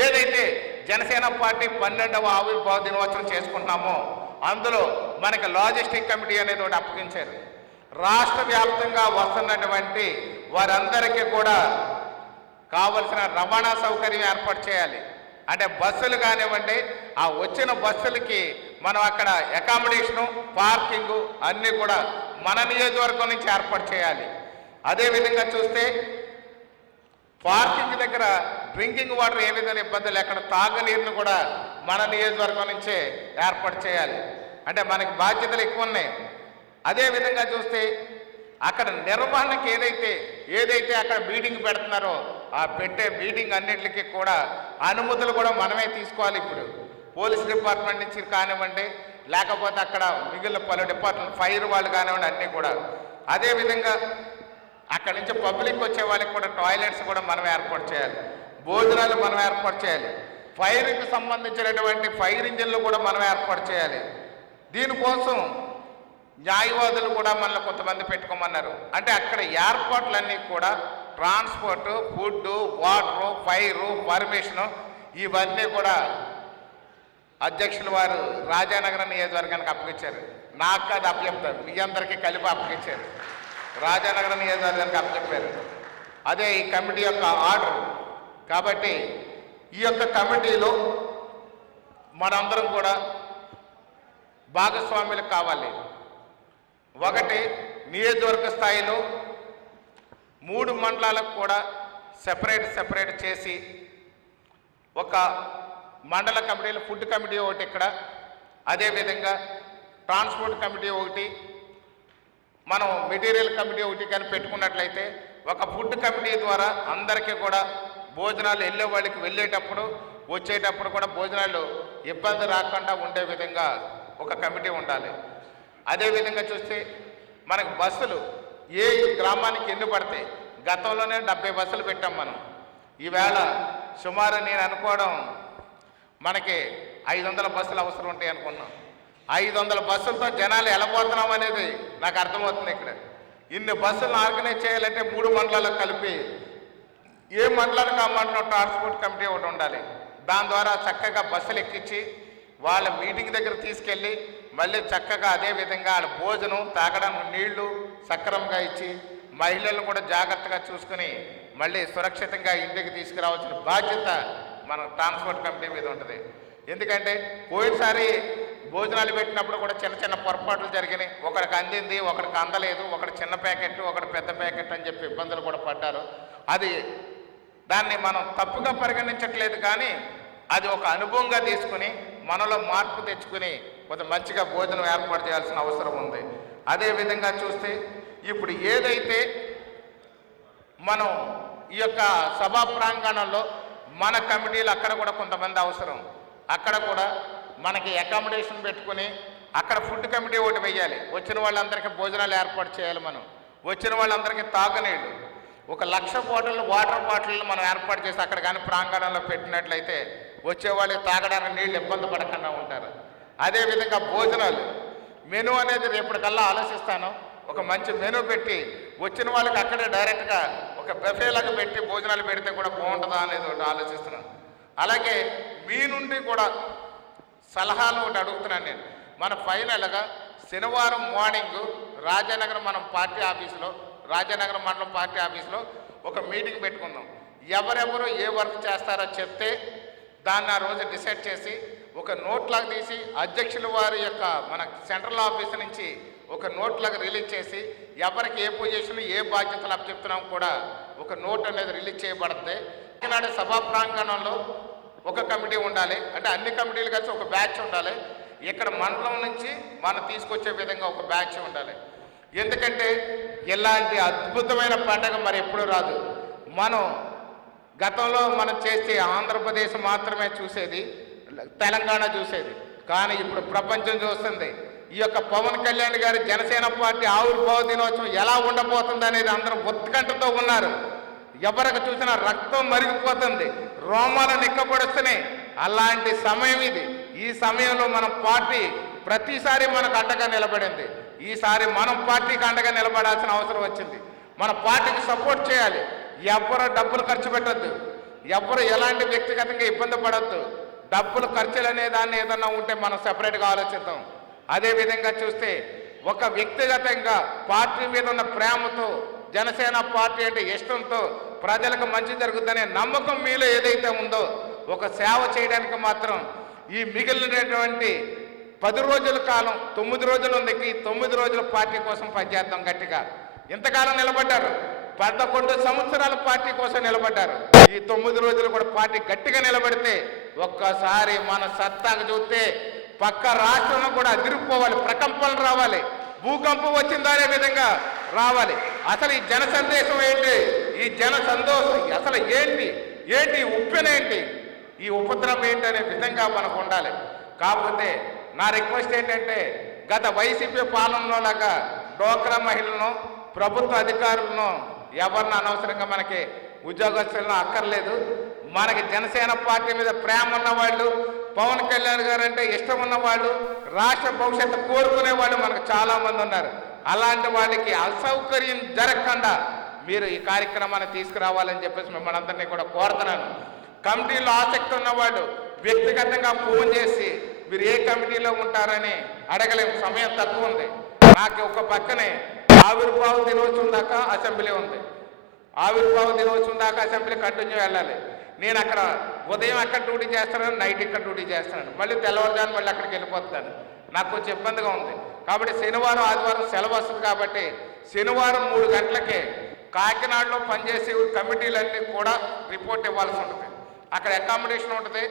ఏదైతే జనసేన పార్టీ 12వ ఆవిర్భావ దినోత్సవం చేసుకుంటున్నామో అందులో మనకి లాజిస్టిక్ కమిటీ అనేది ఒకటి అప్పగించారు. రాష్ట్ర వ్యాప్తంగా వస్తున్నటువంటి వారందరికీ కూడా కావలసిన రవాణా సౌకర్యం ఏర్పాటు చేయాలి. అంటే బస్సులు కానివ్వండి, ఆ వచ్చిన బస్సులకి మనం అక్కడ అకామిడేషను, పార్కింగు అన్నీ కూడా మన నియోజకవర్గం నుంచి ఏర్పాటు చేయాలి. అదేవిధంగా చూస్తే పార్కింగ్ దగ్గర డ్రింకింగ్ వాటర్ ఏ విధంగా ఇబ్బంది లేకుండా తాగునీరును కూడా మన నియోజకవర్గం నుంచే ఏర్పాటు చేయాలి. అంటే మనకి బాధ్యతలు ఎక్కువ ఉన్నాయి. అదేవిధంగా చూస్తే అక్కడ నిర్వహణకి ఏదైతే అక్కడ మీటింగ్ పెడుతున్నారో ఆ పెట్టే మీటింగ్ అన్నింటికి కూడా అనుమతులు కూడా మనమే తీసుకోవాలి. ఇప్పుడు పోలీస్ డిపార్ట్మెంట్ నుంచి కానివ్వండి, లేకపోతే అక్కడ మిగిలిన పలు డిపార్ట్మెంట్, ఫైర్ వాళ్ళు కానివ్వండి, అన్నీ కూడా. అదేవిధంగా అక్కడి నుంచి పబ్లిక్ వచ్చే వాళ్ళకి కూడా టాయిలెట్స్ కూడా మనం ఏర్పాటు చేయాలి, భోజనాలు మనం ఏర్పాటు చేయాలి, ఫైర్కి సంబంధించినటువంటి ఫైర్ ఇంజిన్లు కూడా మనం ఏర్పాటు చేయాలి. దీనికోసం న్యాయవాదులు కూడా మనల్ని కొంతమంది పెట్టుకోమన్నారు. అంటే అక్కడ ఏర్పాట్లన్నీ కూడా transport, food, water, fire, permission ఇవన్నీ కూడా అధ్యక్షులు వారు రాజానగరం నియోజకవర్గానికి అప్పగించారు. నాకు కాదు అప్పచెప్తారు, మీ అందరికీ కలిపి అప్పగించారు. రాజానగరం నియోజకవర్గానికి అప్పచెప్పారు. అదే ఈ కమిటీ యొక్క ఆర్డర్. కాబట్టి ఈ యొక్క కమిటీలో మనందరం కూడా భాగస్వాములు కావాలి. ఒకటి, నియోజకవర్గ స్థాయిలో 3 మండలాలకు కూడా సెపరేట్ చేసి ఒక మండల కమిటీలో ఫుడ్ కమిటీ ఒకటి ఇక్కడ, అదేవిధంగా ట్రాన్స్పోర్ట్ కమిటీ ఒకటి, మనం మెటీరియల్ కమిటీ ఒకటి కానీ పెట్టుకున్నట్లయితే ఒక ఫుడ్ కమిటీ ద్వారా అందరికీ కూడా భోజనాలు వెళ్ళే వాళ్ళకి వెళ్ళేటప్పుడు వచ్చేటప్పుడు కూడా భోజనాలు ఇబ్బంది రాకుండా ఉండే విధంగా ఒక కమిటీ ఉండాలి. అదేవిధంగా చూస్తే మనకు బస్సులు ఏ గ్రామానికి ఎన్ని పడతాయి, గతంలోనే 70 బస్సులు పెట్టాం మనం. ఈవేళ సుమారు నేను అనుకోవడం మనకి 500 బస్సులు అవసరం ఉంటాయి అనుకున్నాం. 500 బస్సులతో జనాలు వెళ్ళబోతున్నాం అనేది నాకు అర్థమవుతుంది. ఇక్కడ ఇన్ని బస్సులను ఆర్గనైజ్ చేయాలంటే 3 మండలాలకు కలిపి ఏ మండలానికి ఆ మండలం ట్రాన్స్పోర్ట్ కమిటీ ఒకటి ఉండాలి. దాని ద్వారా చక్కగా బస్సులు ఎక్కించి వాళ్ళ మీటింగ్ దగ్గర తీసుకెళ్ళి మళ్ళీ చక్కగా అదే విధంగా వాళ్ళ భోజనం తాగడానికి నీళ్లు సక్రమంగా ఇచ్చి మహిళలను కూడా జాగ్రత్తగా చూసుకుని మళ్ళీ సురక్షితంగా ఇంటికి తీసుకురావాల్సిన బాధ్యత మన ట్రాన్స్పోర్ట్ కమిటీ మీద ఉంటుంది. ఎందుకంటే పోయినసారి భోజనాలు పెట్టినప్పుడు కూడా చిన్న చిన్న పొరపాట్లు జరిగినాయి. ఒకరికి అందింది, ఒకరికి అందలేదు, ఒకటి చిన్న ప్యాకెట్, ఒకటి పెద్ద ప్యాకెట్ అని చెప్పి ఇబ్బందులు కూడా పడ్డారు. దాన్ని మనం తప్పుగా పరిగణించట్లేదు, కానీ అది ఒక అనుభవంగా తీసుకుని మనలో మార్పు తెచ్చుకుని కొంత మంచిగా భోజనం ఏర్పాటు చేయాల్సిన అవసరం ఉంది. అదేవిధంగా చూస్తే ఇప్పుడు ఏదైతే మనం ఈ యొక్క సభా ప్రాంగణంలో మన కమిటీలు అక్కడ కూడా కొంతమంది అవసరం. అక్కడ కూడా మనకి అకామిడేషన్ పెట్టుకుని అక్కడ ఫుడ్ కమిటీ ఒకటి వెయ్యాలి. వచ్చిన వాళ్ళందరికీ భోజనాలు ఏర్పాటు చేయాలి. మనం వచ్చిన వాళ్ళందరికీ తాగునీళ్ళు 1,00,000 బాటిల్ వాటర్ బాటిల్ మనం ఏర్పాటు చేసి అక్కడ కానీ ప్రాంగణంలో పెట్టినట్లయితే వచ్చే వాళ్ళకి తాగడానికి నీళ్ళు ఇబ్బంది పడకుండా ఉంటారు. అదేవిధంగా భోజనాలు మెనూ అనేది రేపటికల్లా ఆలోచిస్తాను. ఒక మంచి మెనూ పెట్టి వచ్చిన వాళ్ళకి అక్కడే డైరెక్ట్గా ఒక బఫేలాగా పెట్టి భోజనాలు పెడితే కూడా బాగుంటుందా అనేది ఒకటి ఆలోచిస్తున్నాను. అలాగే మీ నుండి కూడా సలహాలు ఒకటి అడుగుతున్నాను నేను. మన ఫైనల్గా శనివారం మార్నింగ్ రాజానగరం రాజానగరం మండలం పార్టీ ఆఫీసులో ఒక మీటింగ్ పెట్టుకుందాం. ఎవరెవరు ఏ వర్క్ చేస్తారో చెప్తే దాన్ని ఆ రోజు డిసైడ్ చేసి ఒక నోట్లాగా తీసి అధ్యక్షుల వారి యొక్క మన సెంట్రల్ ఆఫీస్ నుంచి ఒక నోట్లాగా రిలీజ్ చేసి ఎవరికి ఏ పొజిషన్ ఏ బాధ్యతలు అప్పచెప్తున్నాం కూడా ఒక నోట్ అనేది రిలీజ్ చేయబడుతుంది. ఈనాడు సభా ప్రాంగణంలో ఒక కమిటీ ఉండాలి, అంటే అన్ని కమిటీలు కలిసి ఒక బ్యాచ్ ఉండాలి. ఇక్కడ మండలం నుంచి మనం తీసుకొచ్చే విధంగా ఒక బ్యాచ్ ఉండాలి. ఎందుకంటే ఇలాంటి అద్భుతమైన పండగ మరి ఎప్పుడూ రాదు. మనం గతంలో మనం చేసే ఆంధ్రప్రదేశ్ మాత్రమే చూసేది, తెలంగాణ చూసేది, కానీ ఇప్పుడు ప్రపంచం చూస్తుంది. ఈ యొక్క పవన్ కళ్యాణ్ గారి జనసేన పార్టీ ఆవిర్భావ దినోత్సవం ఎలా ఉండబోతుంది అనేది అందరూ ఉత్కంఠతో ఉన్నారు. ఎవరికి చూసినా రక్తం మరిగిపోతుంది, రోమాలు నిక్కబడుస్తున్నాయి. అలాంటి సమయం ఇది. ఈ సమయంలో మన పార్టీ ప్రతిసారి మనకు అండగా నిలబడింది. ఈసారి మనం పార్టీకి అండగా నిలబడాల్సిన అవసరం వచ్చింది. మన పార్టీకి సపోర్ట్ చేయాలి. ఎవరు డబ్బులు ఖర్చు పెట్టద్దు, ఎవరు ఎలాంటి వ్యక్తిగతంగా ఇబ్బంది పడద్దు. డబ్బులు ఖర్చులు అనే దాన్ని ఏదన్నా ఉంటే మనం సెపరేట్గా ఆలోచిద్దాం. అదేవిధంగా చూస్తే ఒక వ్యక్తిగతంగా పార్టీ మీద ఉన్న ప్రేమతో, జనసేన పార్టీ అంటే ఇష్టంతో ప్రజలకు మంచి జరుగుతుందనే నమ్మకం మీలో ఏదైతే ఉందో ఒక సేవ చేయడానికి మాత్రం ఈ మిగిలినటువంటి 10 రోజుల కాలం 9 రోజులు ఉంది. ఈ 9 రోజుల పార్టీ కోసం పనిచేద్దాం గట్టిగా. ఇంతకాలం నిలబడ్డారు, 11 సంవత్సరాల పార్టీ కోసం నిలబడ్డారు. ఈ 9 రోజులు కూడా పార్టీ గట్టిగా నిలబడితే ఒక్కసారి మన సత్తాకు చూస్తే పక్క రాష్ట్రంలో కూడా అదిరిపోవాలి, ప్రకంపనలు రావాలి, భూకంపం వచ్చిందా అనే విధంగా రావాలి. అసలు ఈ జన సందేశం ఏంటి, ఈ జన సంతోషం అసలు ఏంటి, ఉప్పెనేంటి, ఈ ఉపద్రవం ఏంటి అనే విధంగా మనకు ఉండాలి. కాకపోతే నా రిక్వెస్ట్ ఏంటంటే గత వైసీపీ పాలనలో లాగా డోక్రా మహిళలను, ప్రభుత్వ అధికారులను ఎవరిని అనవసరంగా మనకి ఉద్యోగస్తులను అక్కర్లేదు. మనకి జనసేన పార్టీ మీద ప్రేమ ఉన్నవాళ్ళు, పవన్ కళ్యాణ్ గారు అంటే ఇష్టం ఉన్నవాళ్ళు, రాష్ట్ర భవిష్యత్తు కోరుకునే వాళ్ళు మనకు చాలామంది ఉన్నారు. అలాంటి వాళ్ళకి అసౌకర్యం జరగకుండా మీరు ఈ కార్యక్రమాన్ని తీసుకురావాలని చెప్పేసి మిమ్మల్ని అందరినీ కూడా కోరుతున్నాను. కమిటీలో ఆసక్తి ఉన్నవాళ్ళు వ్యక్తిగతంగా ఫోన్ చేసి మీరు ఏ కమిటీలో ఉంటారని అడగలేము, సమయం తక్కువ ఉంది. నాకు ఒక పక్కనే ఆవిర్భావ దినోత్సవం దాకా అసెంబ్లీ ఉంది. ఆవిర్భావ దినోత్సవం దాకా అసెంబ్లీ కంటిన్యూ వెళ్ళాలి. నేను అక్కడ ఉదయం అక్కడ డ్యూటీ చేస్తాను, నైట్ ఇక్కడ డ్యూటీ చేస్తాను, మళ్ళీ తెల్లవారుజాను మళ్ళీ అక్కడికి వెళ్ళిపోతున్నాను. నాకు కొంచెం ఇబ్బందిగా ఉంది. కాబట్టి శనివారం ఆదివారం సెలవు వస్తుంది. కాబట్టి శనివారం 3 గంటలకే కాకినాడలో పనిచేసే కమిటీలన్నీ కూడా రిపోర్ట్ ఇవ్వాల్సి ఉంటుంది. అక్కడ అకామిడేషన్ ఉంటుంది,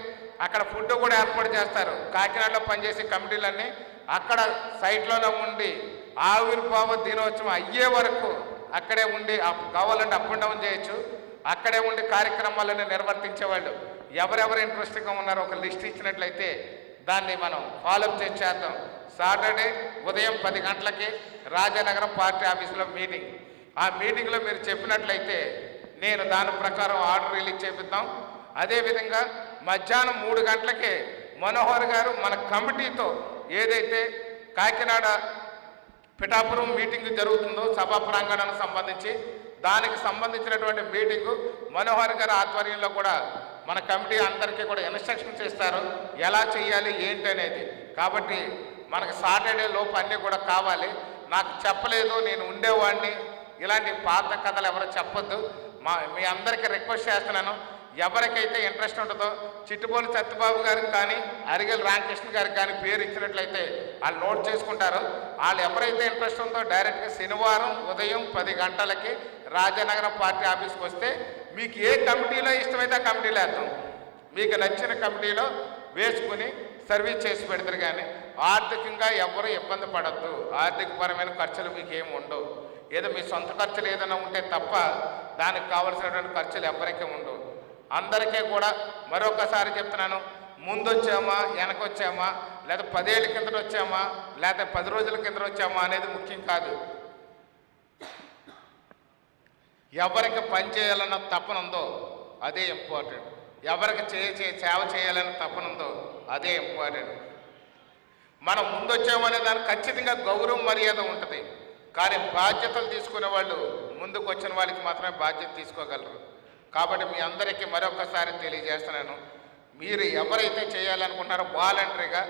అక్కడ ఫుడ్ కూడా ఏర్పాటు చేస్తారు. కాకినాడలో పనిచేసే కమిటీలన్నీ అక్కడ సైట్లోనే ఉండి ఆవిర్భావ దినోత్సవం అయ్యే వరకు అక్కడే ఉండి కావాలంటే అప్ అండ్ డౌన్ చేయొచ్చు. అక్కడే ఉండి కార్యక్రమాలను నిర్వర్తించేవాళ్ళు ఎవరెవరు ఇంట్రెస్ట్గా ఉన్నారో ఒక లిస్ట్ ఇచ్చినట్లయితే దాన్ని మనం ఫాలోఅప్ చేద్దాం. సాటర్డే ఉదయం 10 గంటలకి రాజానగరం పార్టీ ఆఫీసులో మీటింగ్. ఆ మీటింగ్లో మీరు చెప్పినట్లయితే నేను దాని ప్రకారం ఆర్డర్ రిలీజ్ చేపిద్దాం. అదేవిధంగా మధ్యాహ్నం 3 గంటలకే మనోహర్ గారు మన కమిటీతో ఏదైతే కాకినాడ పిఠాపురం మీటింగ్ జరుగుతుందో సభా ప్రాంగణానికి సంబంధించి దానికి సంబంధించినటువంటి మీటింగు మనోహర్ గారి ఆధ్వర్యంలో కూడా మన కమిటీ అందరికీ కూడా ఇన్స్ట్రక్షన్స్ ఇస్తారు ఎలా చేయాలి ఏంటి అనేది. కాబట్టి మనకు సాటర్డే లోపు అన్నీ కూడా కావాలి. నాకు చెప్పలేదు, నేను ఉండేవాడిని, ఇలాంటి పాత కథలు ఎవరు చెప్పొద్దు. మీ అందరికీ రిక్వెస్ట్ చేస్తున్నాను, ఎవరికైతే ఇంట్రెస్ట్ ఉంటుందో చిట్టుబోలు సత్యబాబు గారికి కానీ అరిగల్ రామకృష్ణ గారికి కానీ పేరు ఇచ్చినట్లయితే వాళ్ళు నోట్ చేసుకుంటారు. వాళ్ళు ఎవరైతే ఇంట్రెస్ట్ ఉందో డైరెక్ట్గా శనివారం ఉదయం 10 గంటలకి రాజానగరం పార్టీ ఆఫీస్కి వస్తే మీకు ఏ కమిటీలో ఇష్టమైతే ఆ కమిటీలో వేద్దాం. మీకు నచ్చిన కమిటీలో వేసుకుని సర్వీస్ చేసి పెడతారు. కానీ ఆర్థికంగా ఎవరు ఇబ్బంది పడద్దు. ఆర్థికపరమైన ఖర్చులు మీకు ఏమి ఉండవు. ఏదో మీ సొంత ఖర్చులు ఏదైనా ఉంటే తప్ప దానికి కావలసినటువంటి ఖర్చులు ఎవరికీ ఉండవు. అందరికీ కూడా మరొకసారి చెప్తున్నాను, ముందు వచ్చామా వెనకొచ్చామా లేదా 10 ఏళ్ళ కింద వచ్చామా లేదా 10 రోజుల కింద వచ్చామా అనేది ముఖ్యం కాదు. ఎవరికి పని చేయాలన్న తపన ఉందో అదే ఇంపార్టెంట్. ఎవరికి సేవ చేయాలని తపన ఉందో అదే ఇంపార్టెంట్. మనం ముందొచ్చామనే దానికి ఖచ్చితంగా గౌరవం మర్యాద ఉంటుంది. కానీ బాధ్యతలు తీసుకునే వాళ్ళు ముందుకు వచ్చిన వాళ్ళకి మాత్రమే బాధ్యత తీసుకోగలరు. కాబట్టి మీ అందరికీ మరొకసారి తెలియజేస్తున్నాను, మీరు ఎవరైతే చేయాలనుకుంటున్నారో వాలంటరీగా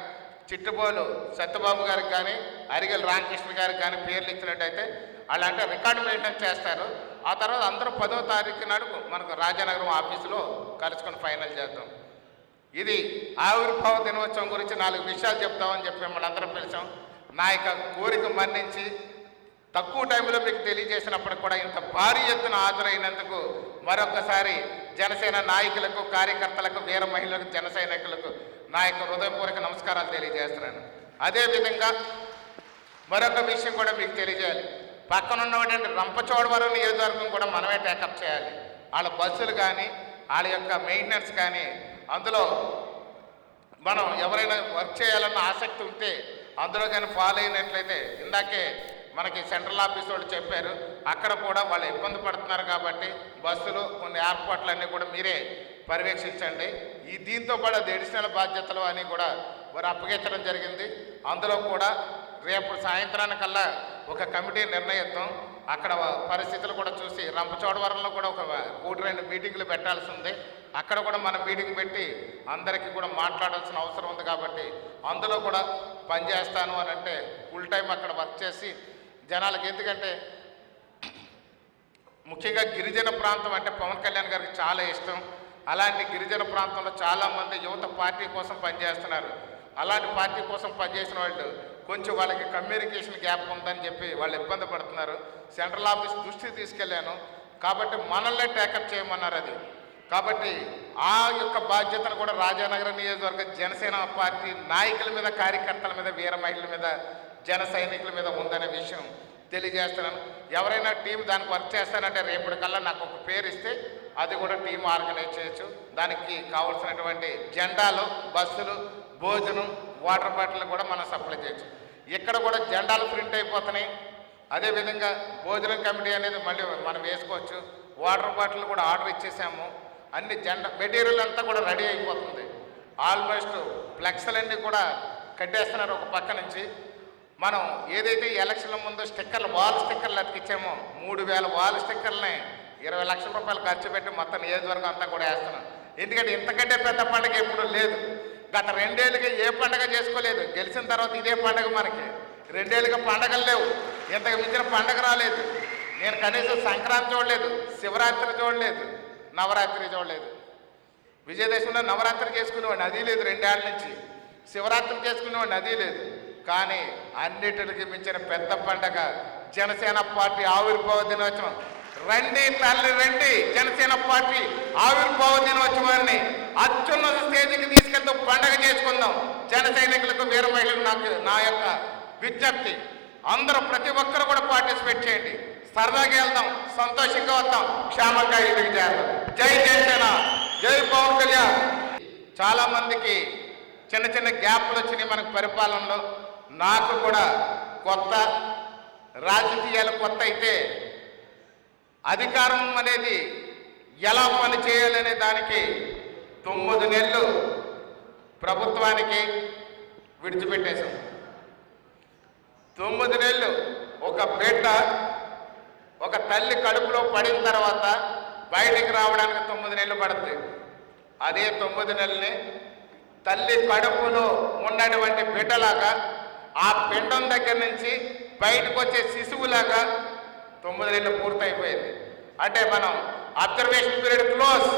చిట్టుబోలు సత్యబాబు గారికి కానీ అరిగల్ రామకృష్ణ గారికి కానీ పేర్లు ఇచ్చినట్టయితే వాళ్ళంటే రికార్డు మెయింటైన్ చేస్తారు. ఆ తర్వాత అందరూ 10వ తారీఖు నాడు మనకు రాజానగరం ఆఫీసులో కలుసుకొని ఫైనల్ చేద్దాం. ఇది ఆవిర్భావ దినోత్సవం గురించి 4 విషయాలు చెప్తామని చెప్పి మిమ్మల్ని అందరం పిలిచాం. నా యొక్క కోరిక మన్నించి తక్కువ టైంలో మీకు తెలియజేసినప్పటికి కూడా ఇంత భారీ ఎత్తున హాజరైనందుకు మరొకసారి జనసేన నాయకులకు, కార్యకర్తలకు, వీర మహిళలకు, జన సైనికులకు నా యొక్క హృదయపూర్వక నమస్కారాలు తెలియజేస్తున్నాను. అదేవిధంగా మరొక విషయం కూడా మీకు తెలియజేయాలి. పక్కన ఉన్నటువంటి రంపచోడవరం నియోజకవర్గం కూడా మనమే టేకప్ చేయాలి. వాళ్ళ బస్సులు కానీ వాళ్ళ యొక్క మెయింటెనెన్స్ కానీ అందులో మనం ఎవరైనా వర్క్ చేయాలన్న ఆసక్తి ఉంటే అందులో కానీ ఫాలో అయినట్లయితే ఇందాకే మనకి సెంట్రల్ ఆఫీస్ వాళ్ళు చెప్పారు, అక్కడ కూడా వాళ్ళు ఇబ్బంది పడుతున్నారు. కాబట్టి బస్సులు కొన్ని ఏర్పాట్లన్నీ కూడా మీరే పర్యవేక్షించండి. దీంతో పాటు అది అడిషనల్ బాధ్యతలు అని కూడా వారు అప్పగించడం జరిగింది. అందులో కూడా రేపు సాయంత్రానికల్లా ఒక కమిటీ నిర్ణయిద్దాం. అక్కడ పరిస్థితులు కూడా చూసి రంపచోడవరంలో కూడా ఒక 1-2 మీటింగులు పెట్టాల్సి ఉంది. అక్కడ కూడా మనం మీటింగ్ పెట్టి అందరికీ కూడా మాట్లాడాల్సిన అవసరం ఉంది. కాబట్టి అందులో కూడా పనిచేస్తాను అని అంటే ఫుల్ టైం అక్కడ వర్క్ చేసి జనాలకి, ఎందుకంటే ముఖ్యంగా గిరిజన ప్రాంతం అంటే పవన్ కళ్యాణ్ గారికి చాలా ఇష్టం. అలాంటి గిరిజన ప్రాంతంలో చాలామంది యువత పార్టీ కోసం పనిచేస్తున్నారు. అలాంటి పార్టీ కోసం పనిచేసిన వాళ్ళు కొంచెం వాళ్ళకి కమ్యూనికేషన్ గ్యాప్ ఉందని చెప్పి వాళ్ళు ఇబ్బంది పడుతున్నారు. సెంట్రల్ ఆఫీస్ దృష్టికి తీసుకెళ్ళాను. కాబట్టి మనల్నే టేకప్ చేయమన్నారు. అది కాబట్టి ఆ యొక్క బాధ్యతను కూడా రాజానగరం నియోజకవర్గ జనసేన పార్టీ నాయకుల మీద, కార్యకర్తల మీద, వీర మహిళల మీద, జన సైనికుల మీద ఉందనే విషయం తెలియజేస్తున్నాను. ఎవరైనా టీం దానికి వర్క్ చేస్తానంటే రేపటికల్లా నాకు ఒక పేరు ఇస్తే అది కూడా టీం ఆర్గనైజ్ చేయొచ్చు. దానికి కావాల్సినటువంటి జెండాలు, బస్సులు, భోజనం, వాటర్ బాటిల్ కూడా మనం సప్లై చేయొచ్చు. ఇక్కడ కూడా జెండాలు ప్రింట్ అయిపోతున్నాయి. అదేవిధంగా భోజనం కమిటీ అనేది మళ్ళీ మనం వేసుకోవచ్చు. వాటర్ బాటిల్ కూడా ఆర్డర్ ఇచ్చేసాము. అన్ని జెండా మెటీరియల్ అంతా కూడా రెడీ అయిపోతుంది. ఆల్మోస్ట్ ఫ్లెక్స్లన్నీ కూడా కట్టేస్తున్నారు ఒక పక్క నుంచి. మనం ఏదైతే ఎలక్షన్ల ముందు స్టిక్కర్లు, వాల్ స్టిక్కర్లు అతికిచ్చామో 3000 వాల్ స్టిక్కర్లని 20 లక్షల రూపాయలు ఖర్చు పెట్టి మొత్తం నియోజకవర్గం అంతా కూడా వేస్తున్నాం. ఎందుకంటే ఇంతకంటే పెద్ద పండుగ ఎప్పుడు లేదు. గత 2 ఏళ్ళుగా ఏ పండుగ చేసుకోలేదు. గెలిచిన తర్వాత ఇదే పండుగ. మనకి 2 ఏళ్ళుగా పండుగలు లేవు. ఇంతకు మించిన పండుగ రాలేదు. నేను కనీసం సంక్రాంతి చూడలేదు, శివరాత్రి చూడలేదు, నవరాత్రి చూడలేదు. విజయదశమిలో నవరాత్రి చేసుకునేవాడిని, అది లేదు 2 ఏళ్ళ నుంచి. శివరాత్రి చేసుకునేవాడిని, అది లేదు. కానీ అన్నిటికి మించిన పెద్ద పండగ జనసేన పార్టీ ఆవిర్భావ దినోత్సవం. రండి తల్లి రండి, జనసేన పార్టీ ఆవిర్భావ దినోత్సవాన్ని అత్యున్నత స్టేజ్కి తీసుకెళ్తూ పండగ చేసుకుందాం. జన సైనికులకు, వీర మహిళలకు నా యొక్క విజ్ఞప్తి, అందరూ ప్రతి ఒక్కరు కూడా పార్టిసిపేట్ చేయండి. సరదాగా వెళ్దాం, సంతోషంగా వద్దాం, క్షేమంగా ఇంటికి చేద్దాం. జై జనసేన, జై పవన్ కళ్యాణ్. చాలామందికి చిన్న చిన్న గ్యాప్లు వచ్చినాయి మనకు పరిపాలనలో. నాకు కూడా కొత్త, రాజకీయాలు కొత్త అయితే అధికారం అనేది ఎలా పని చేయాలనే దానికి 9 నెలలు ప్రభుత్వానికి విడిచిపెట్టేశాం. 9 నెలలు ఒక బిడ్డ ఒక తల్లి కడుపులో పడిన తర్వాత బయటికి రావడానికి 9 నెలలు పడుతుంది. అదే 9 నెలల్ని తల్లి కడుపులో ఉన్నటువంటి బిడ్డలాగా ఆ పిండం దగ్గర నుంచి బయటకు వచ్చే శిశువులాగా 9 నెలలు పూర్తయిపోయింది. అంటే మనం అబ్జర్వేషన్ పీరియడ్ క్లోజ్,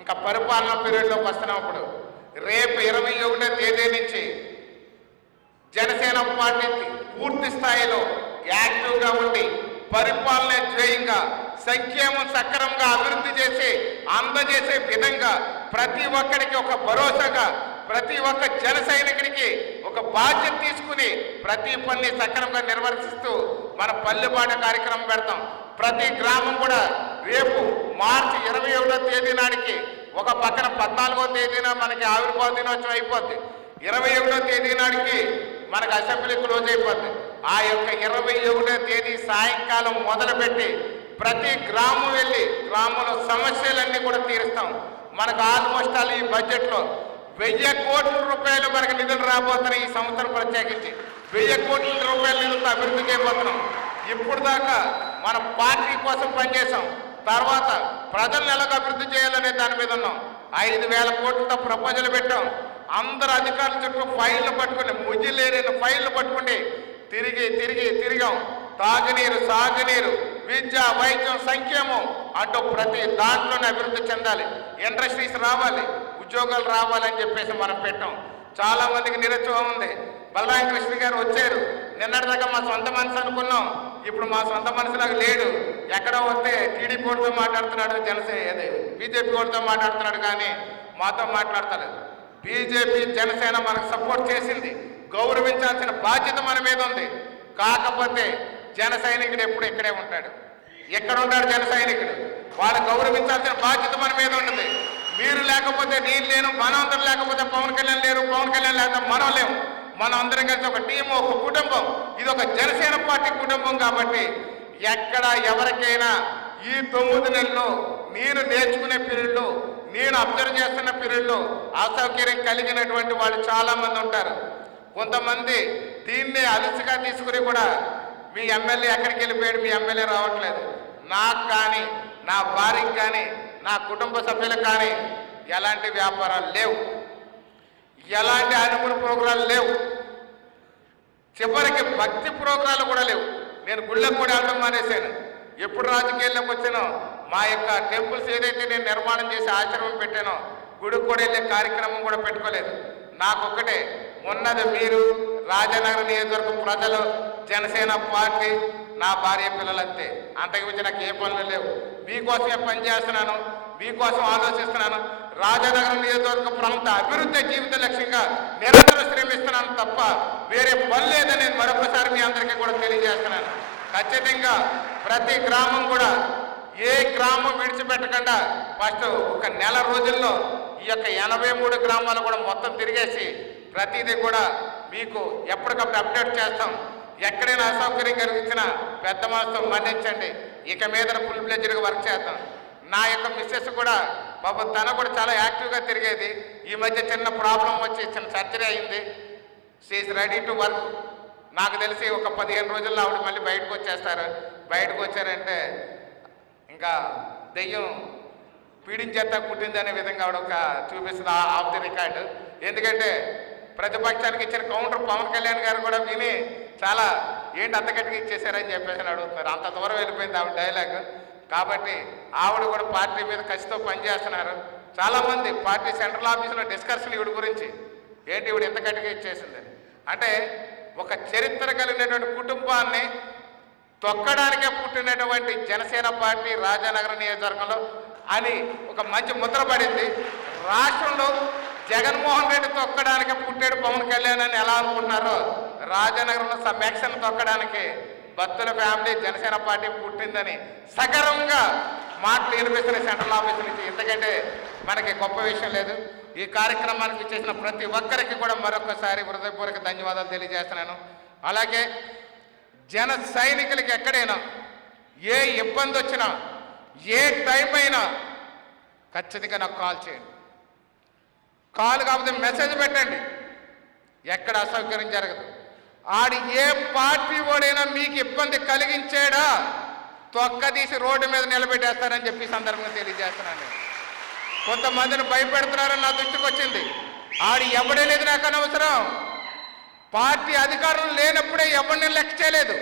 ఇంకా పరిపాలన పీరియడ్లోకి వస్తున్నాం. ఇప్పుడు రేపు 21వ తేదీ నుంచి జనసేన పార్టీ పూర్తి స్థాయిలో యాక్టివ్గా ఉండి పరిపాలన ధ్యేయంగా సంక్షేమం సక్రమంగా అభివృద్ధి చేసి అందజేసే విధంగా ప్రతి ఒక్కరికి ఒక భరోసాగా ప్రతి ఒక్క జన సైనికుడికి ఒక బాధ్యత తీసుకుని ప్రతి పని సక్రమంగా నిర్వర్తిస్తూ మన పల్లెబాట కార్యక్రమం పెడతాం. ప్రతి గ్రామం కూడా రేపు మార్చి 21వ తేదీ నాటికి ఒక పక్కన 14వ తేదీన మనకి ఆవిర్భావ దినోత్సవం అయిపోద్ది. 21వ తేదీ నాటికి మనకు అసెంబ్లీ క్లోజ్ అయిపోద్ది. ఆ యొక్క 21వ తేదీ సాయంకాలం మొదలుపెట్టి ప్రతి గ్రామం వెళ్ళి గ్రామంలో సమస్యలన్నీ కూడా తీరుస్తాం. మనకు ఆల్మోస్ట్ ఆల్ ఈ బడ్జెట్లో 1000 కోట్ల రూపాయలు మనకు నిధులు రాబోతున్నాయి. ఈ సంవత్సరం ప్రత్యేకించి 1000 కోట్ల రూపాయల నిధులతో అభివృద్ధి చేయబోతున్నాం. ఇప్పుడు దాకా మన పార్టీ కోసం పనిచేసాం. తర్వాత ప్రజలను ఎలాగ అభివృద్ధి చేయాలనే దాని మీద ఉన్నాం. 5000 కోట్లతో ప్రపోజల్ పెట్టాం. అందరు అధికారుల చుట్టూ ఫైళ్లు పట్టుకుని ముజిలేని ఫైళ్లు పట్టుకుని తిరిగాం. తాగునీరు, సాగునీరు, విద్య, వైద్యం, సంక్షేమం అంటూ ప్రతి దాంట్లోనే అభివృద్ధి చెందాలి. ఇండస్ట్రీస్ రావాలి, ఉద్యోగాలు రావాలని చెప్పేసి మనం పెట్టాం. చాలా మందికి నిరుత్సాహం ఉంది. బలరామ కృష్ణ గారు వచ్చారు. నిన్నటిదాకా మా సొంత మనసు అనుకున్నాం. ఇప్పుడు మా సొంత మనసులాగా లేడు. ఎక్కడో వస్తే టీడీపీ వాళ్ళతో మాట్లాడుతున్నాడు, బీజేపీ వాళ్ళతో మాట్లాడుతున్నాడు, కానీ మాతో మాట్లాడతలేదు. బీజేపీ జనసేన మనకు సపోర్ట్ చేసింది. గౌరవించాల్సిన బాధ్యత మన మీద ఉంది. కాకపోతే జన సైనికుడు ఎప్పుడు ఇక్కడే ఉంటాడు. ఎక్కడ ఉంటాడు జన సైనికుడు? వాళ్ళు గౌరవించాల్సిన బాధ్యత మన మీద ఉంటుంది. మీరు లేకపోతే నేను లేను, మనం అందరం లేకపోతే పవన్ కళ్యాణ్ లేరు, పవన్ కళ్యాణ్ లేకపోతే మనం లేము. మనం అందరం కలిసి ఒక టీము, ఒక కుటుంబం. ఇది ఒక జనసేన పార్టీ కుటుంబం. కాబట్టి ఎక్కడ ఎవరికైనా ఈ 9 నెలల్లో నేను నేర్చుకునే పీరియడ్లో, నేను అబ్జర్వ్ చేస్తున్న పీరియడ్లో అసౌకర్యం కలిగినటువంటి వాళ్ళు చాలామంది ఉంటారు. కొంతమంది దీన్ని అలసిగా తీసుకుని కూడా మీ ఎమ్మెల్యే ఎక్కడికి వెళ్ళిపోయాడు, మీ ఎమ్మెల్యే రావట్లేదు. నాకు కానీ, నా భార్యకి కానీ, నా కుటుంబ సభ్యులకు కానీ ఎలాంటి వ్యాపారాలు లేవు, ఎలాంటి అనుమతి ప్రోగ్రాలు లేవు, చివరికి భక్తి ప్రోగ్రాలు కూడా లేవు. నేను గుళ్ళకు కూడా వెళ్ళడం మానేశాను. ఎప్పుడు రాజకీయాల్లోకి వచ్చానో మా యొక్క టెంపుల్స్ ఏదైతే నేను నిర్మాణం చేసి ఆశ్రమం పెట్టానో గుడికి కూడా వెళ్ళే కార్యక్రమం కూడా పెట్టుకోలేదు. నాకొక్కటే ఉన్నది మీరు, రాజనగర నియోజకవర్గం ప్రజలు, జనసేన పార్టీ, నా భార్య పిల్లలంతే. అంతకు మించి నాకు ఏ పనులు లేవు. మీకోసమే పనిచేస్తున్నాను, మీకోసం ఆలోచిస్తున్నాను. రాజనగరం నియోజకవర్గ ప్రాంత అభివృద్ధి జీవిత లక్ష్యంగా నిరంతరం శ్రమిస్తున్నాను తప్ప వేరే పని లేదని నేను మరొకసారి మీ అందరికీ కూడా తెలియజేస్తున్నాను. ఖచ్చితంగా ప్రతి గ్రామం కూడా ఏ గ్రామం విడిచిపెట్టకుండా ఫస్ట్ ఒక నెల రోజుల్లో ఈ యొక్క 83 గ్రామాలు కూడా మొత్తం తిరిగేసి ప్రతిదీ కూడా మీకు ఎప్పటికప్పుడు అప్డేట్ చేస్తాం. ఎక్కడైనా అసౌకర్యం కలిగించినా పెద్ద మనసుతో మన్నించండి. ఇక మీద ఫుల్ ప్లెజ్డ్గా వర్క్ చేద్దాం. నా యొక్క మిస్సెస్ కూడా పాపం తన కూడా చాలా యాక్టివ్గా తిరిగేది. ఈ మధ్య చిన్న ప్రాబ్లం వచ్చి చిన్న సర్జరీ అయింది. She is ready to work. నాకు తెలిసి ఒక 15 రోజుల్లో ఆవిడ మళ్ళీ బయటకు వచ్చేస్తారు. బయటకు వచ్చారంటే ఇంకా దెయ్యం పీడించేస్తా పుట్టిందనే విధంగా ఆవిడ ఒక చూపిస్తుంది ఆఫ్ ది రికార్డు. ఎందుకంటే ప్రతిపక్షానికి ఇచ్చిన కౌంటర్ పవన్ కళ్యాణ్ గారు కూడా విని చాలా ఏంటి అంత గట్టిగా ఇచ్చేసారని చెప్పేసి అడుగుతున్నారు. అంత దూరం వెళ్ళిపోయింది ఆవిడ డైలాగ్. కాబట్టి ఆవిడ కూడా పార్టీ మీద కసితో పనిచేస్తున్నారు. చాలామంది పార్టీ సెంట్రల్ ఆఫీసులో డిస్కషన్ ఈవిడ గురించి, ఏంటి ఈవిడ ఎంత గట్టిగా ఇచ్చేసిందని. అంటే ఒక చరిత్ర కలిగినటువంటి కుటుంబాన్ని తొక్కడానికే పుట్టినటువంటి జనసేన పార్టీ రాజానగరం నియోజకవర్గంలో అని ఒక మంచి ముద్ర పడింది. రాష్ట్రంలో జగన్మోహన్ రెడ్డి తొక్కడానికి పుట్టాడు పవన్ కళ్యాణ్ అని ఎలా అనుకుంటున్నారో, రాజానగరంలో సమ్యాక్షన్ తొక్కడానికి భక్తుల ఫ్యామిలీ జనసేన పార్టీ పుట్టిందని సగర్వంగా మాటలు వినిపిస్తున్నాయి సెంట్రల్ ఆఫీస్ నుంచి. ఎందుకంటే మనకి గొప్ప విషయం లేదు. ఈ కార్యక్రమానికి చేసిన ప్రతి ఒక్కరికి కూడా మరొకసారి హృదయపూర్వక ధన్యవాదాలు తెలియజేస్తున్నాను. అలాగే జన సైనికులకి ఎక్కడైనా ఏ ఇబ్బంది వచ్చినా, ఏ టైం అయినా ఖచ్చితంగా నాకు కాల్ చేయండి. కాల్ కాకపోతే మెసేజ్ పెట్టండి. ఎక్కడ అసౌకర్యం జరగదు. ఆడు ఏ పార్టీ ఓడైనా మీకు ఇబ్బంది కలిగించాడా తొక్కదీసి రోడ్డు మీద నిలబెట్టేస్తారని చెప్పి సందర్భంగా తెలియజేస్తున్నాను. కొంతమందిని భయపెడుతున్నారని నా దృష్టికి వచ్చింది. ఆడు ఎవడనేది నాకు అనవసరం. పార్టీ అధికారులు లేనప్పుడే ఎవరిని లెక్క చేయలేదు.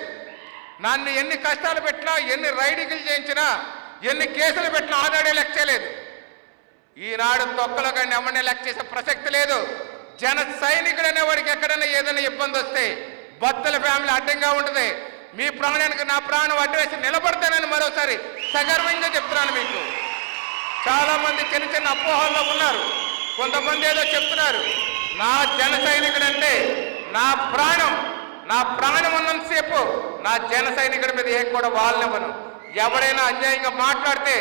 నన్ను ఎన్ని కష్టాలు పెట్టినా, ఎన్ని రైడింగ్లు చేయించినా, ఎన్ని కేసులు పెట్టినా ఆనాడే లెక్క చేయలేదు. ఈనాడు తొక్కలో కానీ ఎవరిని లెక్క చేసే ప్రసక్తి లేదు. జన సైనికుడు అనేవాడికి ఎక్కడైనా ఏదైనా ఇబ్బంది వస్తే భర్తల ఫ్యామిలీ అడ్డంగా ఉంటుంది. మీ ప్రాణానికి నా ప్రాణం అడ్డవేసి నిలబడతానని మరోసారి సగర్వంగా చెప్తున్నాను. మీకు చాలామంది చిన్న చిన్న అపోహల్లో ఉన్నారు. కొంతమంది ఏదో చెప్తున్నారు. నా జన సైనికుడు అంటే నా ప్రాణం ఉన్నంతసేపు నా జన సైనికుడి మీద ఏ కూడా వాళ్ళనివ్వను. ఎవరైనా అన్యాయంగా మాట్లాడితే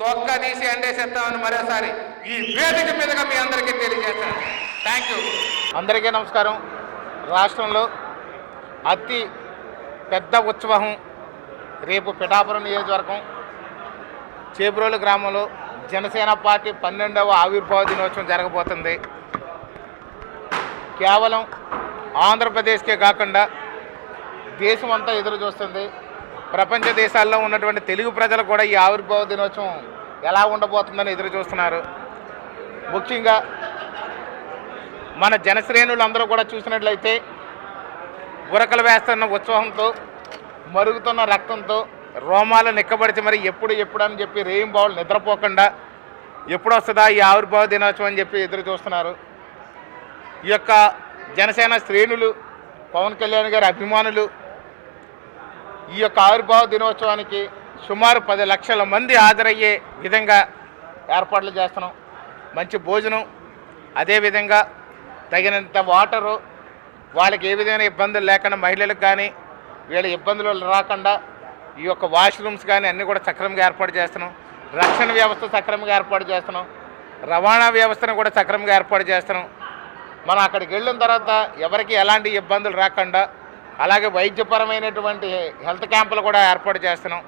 తొక్క తీసి అండేసేస్తామని మరోసారి ఈ వేదిక మీదుగా మీ అందరికీ తెలియజేస్తాను. Thank you. అందరికీ నమస్కారం. రాష్ట్రంలో అతి పెద్ద ఉత్సవం రేపు పిఠాపురం నియోజకవర్గం చేబ్రోలు గ్రామంలో జనసేన పార్టీ 12వ ఆవిర్భావ దినోత్సవం జరగబోతుంది. కేవలం ఆంధ్రప్రదేశ్కే కాకుండా దేశం అంతా ఎదురు చూస్తుంది. ప్రపంచ దేశాల్లో ఉన్నటువంటి తెలుగు ప్రజలు కూడా ఈ ఆవిర్భావ దినోత్సవం ఎలా ఉండబోతుందని ఎదురు చూస్తున్నారు. ముఖ్యంగా మన జనశ్రేణులందరూ కూడా చూసినట్లయితే ఉరకలు వేస్తున్న ఉత్సవంతో, మరుగుతున్న రక్తంతో, రోమాలు నిక్కబడిచి మరి ఎప్పుడు అని చెప్పి రేయింబావులు నిద్రపోకుండా ఎప్పుడు వస్తుందా ఈ ఆవిర్భావ దినోత్సవం అని చెప్పి ఎదురు చూస్తున్నారు. ఈ యొక్క జనసేన శ్రేణులు, పవన్ కళ్యాణ్ గారి అభిమానులు ఈ యొక్క ఆవిర్భావ దినోత్సవానికి సుమారు 10 లక్షల మంది హాజరయ్యే విధంగా ఏర్పాట్లు చేస్తున్నాం. మంచి భోజనం, అదేవిధంగా తగినంత వాటరు, వాళ్ళకి ఏ విధమైన ఇబ్బందులు లేకుండా మహిళలకు కానీ వీళ్ళ ఇబ్బందులు రాకుండా ఈ యొక్క వాష్రూమ్స్ కానీ అన్నీ కూడా సక్రమంగా ఏర్పాటు చేస్తున్నాం. రక్షణ వ్యవస్థ సక్రమంగా ఏర్పాటు చేస్తున్నాం. రవాణా వ్యవస్థను కూడా సక్రమంగా ఏర్పాటు చేస్తున్నాం. మనం అక్కడికి వెళ్ళిన తర్వాత ఎవరికి ఎలాంటి ఇబ్బందులు రాకుండా, అలాగే వైద్యపరమైనటువంటి హెల్త్ క్యాంపులు కూడా ఏర్పాటు చేస్తున్నాం.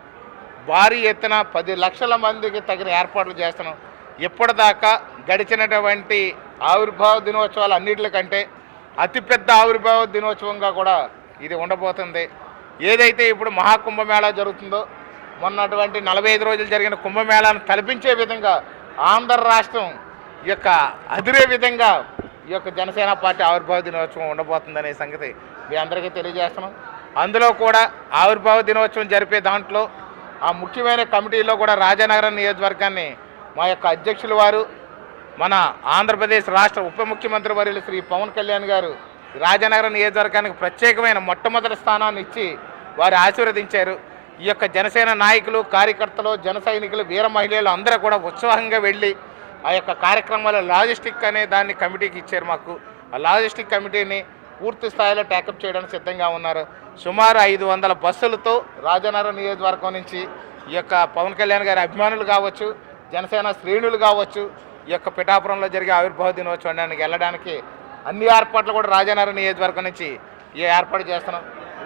భారీ ఎత్తున 10 లక్షల మందికి తగిన ఏర్పాట్లు చేస్తున్నాం. ఇప్పటిదాకా గడిచినటువంటి ఆవిర్భావ దినోత్సవాలు అన్నింటికంటే అతిపెద్ద ఆవిర్భావ దినోత్సవంగా కూడా ఇది ఉండబోతుంది. ఏదైతే ఇప్పుడు మహాకుంభమేళా జరుగుతుందో, మొన్నటువంటి 45 రోజులు జరిగిన కుంభమేళాను తలపించే విధంగా ఆంధ్ర రాష్ట్రం ఈ యొక్క అదిరే విధంగా ఈ యొక్క జనసేన పార్టీ ఆవిర్భావ దినోత్సవం ఉండబోతుందనే సంగతి మీ అందరికీ తెలియజేస్తున్నాం. అందులో కూడా ఆవిర్భావ దినోత్సవం జరిపే దాంట్లో ఆ ముఖ్యమైన కమిటీలో కూడా రాజానగరం నియోజకవర్గాన్ని మా యొక్క అధ్యక్షుల వారు, మన ఆంధ్రప్రదేశ్ రాష్ట్ర ఉప ముఖ్యమంత్రి వర్యులు శ్రీ పవన్ కళ్యాణ్ గారు రాజానగరం నియోజకవర్గానికి ప్రత్యేకమైన మొట్టమొదటి స్థానాన్ని ఇచ్చి వారు ఆశీర్వదించారు. ఈ యొక్క జనసేన నాయకులు, కార్యకర్తలు, జన సైనికులు, వీర మహిళలు అందరూ కూడా ఉత్సాహంగా వెళ్ళి ఆ యొక్క కార్యక్రమాల లాజిస్టిక్ అనే దాన్ని కమిటీకి ఇచ్చారు. మాకు ఆ లాజిస్టిక్ కమిటీని పూర్తి స్థాయిలో ట్యాకప్ చేయడానికి సిద్ధంగా ఉన్నారు. సుమారు 500 బస్సులతో రాజానగరం నియోజకవర్గం నుంచి ఈ యొక్క పవన్ కళ్యాణ్ గారి అభిమానులు కావచ్చు, జనసేన శ్రేణులు కావచ్చు, ఈ యొక్క పిఠాపురంలో జరిగే ఆవిర్భావ దినోత్సవానికి వెళ్ళడానికి అన్ని ఏర్పాట్లు కూడా రాజానగరం నియోజకవర్గం నుంచి ఏర్పాటు చేస్తున్నాం.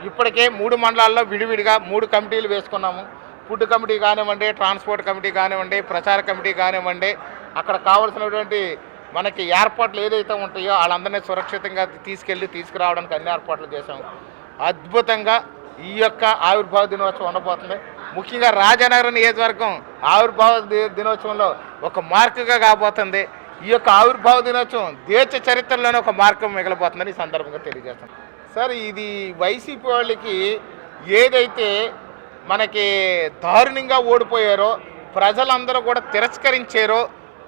ఇప్పటికే 3 మండలాల్లో విడివిడిగా 3 కమిటీలు వేసుకున్నాము. ఫుడ్ కమిటీ కానివ్వండి, ట్రాన్స్పోర్ట్ కమిటీ కానివ్వండి, ప్రచార కమిటీ కానివ్వండి, అక్కడ కావాల్సినటువంటి మనకి ఏర్పాట్లు ఏదైతే ఉంటాయో వాళ్ళందరినీ సురక్షితంగా తీసుకురావడానికి అన్ని ఏర్పాట్లు చేశాము. అద్భుతంగా ఈ యొక్క ఆవిర్భావ దినోత్సవం ఉండబోతుంది. ముఖ్యంగా రాజానగరం నియోజకవర్గం ఆవిర్భావ దినోత్సవంలో ఒక మార్కుగా కాబోతుంది. ఈ యొక్క ఆవిర్భావ దినోత్సవం దేశ చరిత్రలోనే ఒక మార్గం మిగలబోతుందని ఈ సందర్భంగా తెలియజేస్తాను. సార్, ఇది వైసీపీ వాళ్ళకి ఏదైతే మనకి దారుణంగా ఓడిపోయారో, ప్రజలందరూ కూడా తిరస్కరించారో,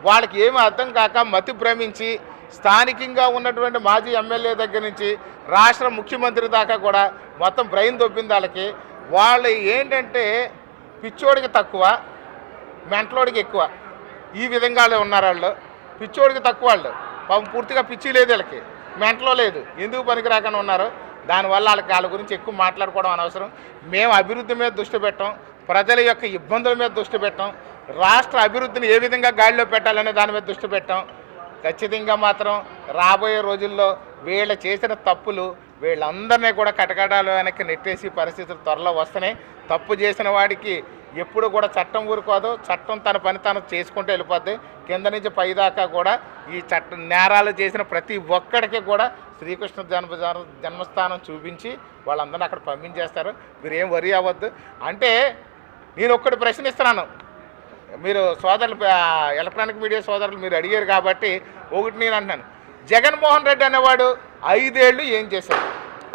వాళ్ళకి ఏమీ అర్థం కాక మతి భ్రమించి స్థానికంగా ఉన్నటువంటి మాజీ ఎమ్మెల్యే దగ్గర నుంచి రాష్ట్ర ముఖ్యమంత్రి దాకా కూడా మొత్తం బ్రెయిన్ దొబ్బింది వాళ్ళకి. వాళ్ళు ఏంటంటే పిచ్చోడికి తక్కువ, మెంటలోడికి ఎక్కువ, ఈ విధంగా ఉన్నారు. వాళ్ళు పిచ్చోడికి తక్కువ, వాళ్ళు పాపం పూర్తిగా పిచ్చి లేదు, వీళ్ళకి మెంటలో లేదు, ఎందుకు పనికి రాకుండా ఉన్నారు. దానివల్ల వాళ్ళ గురించి ఎక్కువ మాట్లాడుకోవడం అనవసరం. మేము అభివృద్ధి మీద దృష్టి పెట్టాం, ప్రజల యొక్క ఇబ్బందుల మీద దృష్టి పెట్టాం, రాష్ట్ర అభివృద్ధిని ఏ విధంగా గాడిలో పెట్టాలనే దాని మీద దృష్టి పెట్టాం. ఖచ్చితంగా మాత్రం రాబోయే రోజుల్లో వీళ్ళు చేసిన తప్పులు వీళ్ళందరినీ కూడా కటకటాలు వెనక్కి నెట్టేసి పరిస్థితులు త్వరలో వస్తున్నాయి. తప్పు చేసిన వాడికి ఎప్పుడు కూడా చట్టం ఊరుకోదు. చట్టం తన పని తను చేసుకుంటూ వెళ్ళిపోద్ది. కింద నుంచి పైదాకా కూడా ఈ చట్టం నేరాలు చేసిన ప్రతి ఒక్కడికి కూడా శ్రీకృష్ణ జన్మస్థానం చూపించి వాళ్ళందరినీ అక్కడ పంపించేస్తారు. మీరు ఏం వరి అవ్వద్దు. అంటే నేను ఒక్కటి ప్రశ్నిస్తున్నాను, మీరు సోదరులు ఎలక్ట్రానిక్ మీడియా సోదరులు మీరు అడిగారు కాబట్టి ఒకటి నేను అంటున్నాను, జగన్మోహన్ రెడ్డి అనేవాడు 5 ఏళ్ళు ఏం చేశాడు?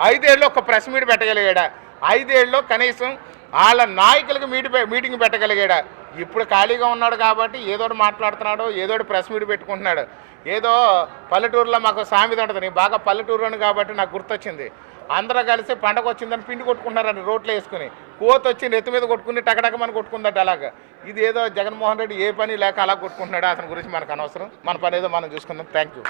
5 ఏళ్ళు ఒక ప్రెస్ మీట్ పెట్టగలిగాడా? 5 ఏళ్ళలో కనీసం వాళ్ళ నాయకులకి మీటింగ్ పెట్టగలిగాడా? ఇప్పుడు ఖాళీగా ఉన్నాడు కాబట్టి ఏదోటి మాట్లాడుతున్నాడు, ఏదోటి ప్రెస్ మీట్ పెట్టుకుంటున్నాడు. ఏదో పల్లెటూరులో మాకు సామెత ఉంటుంది, నేను బాగా పల్లెటూరుని కాబట్టి నాకు గుర్తొచ్చింది. అందరూ కలిసి పండగ వచ్చిందని పిండి కొట్టుకుంటున్నారని రోడ్లు వేసుకుని, కోత వచ్చి నెత్తి మీద కొట్టుకుని టకటకమని కొట్టుకుందట. అలాగా ఇది ఏదో జగన్మోహన్ రెడ్డి ఏ పని లేక అలా కొట్టుకుంటున్నాడు. అతని గురించి మనకు అనవసరం, మన పని ఏదో మనం చూసుకుందాం. Thank you.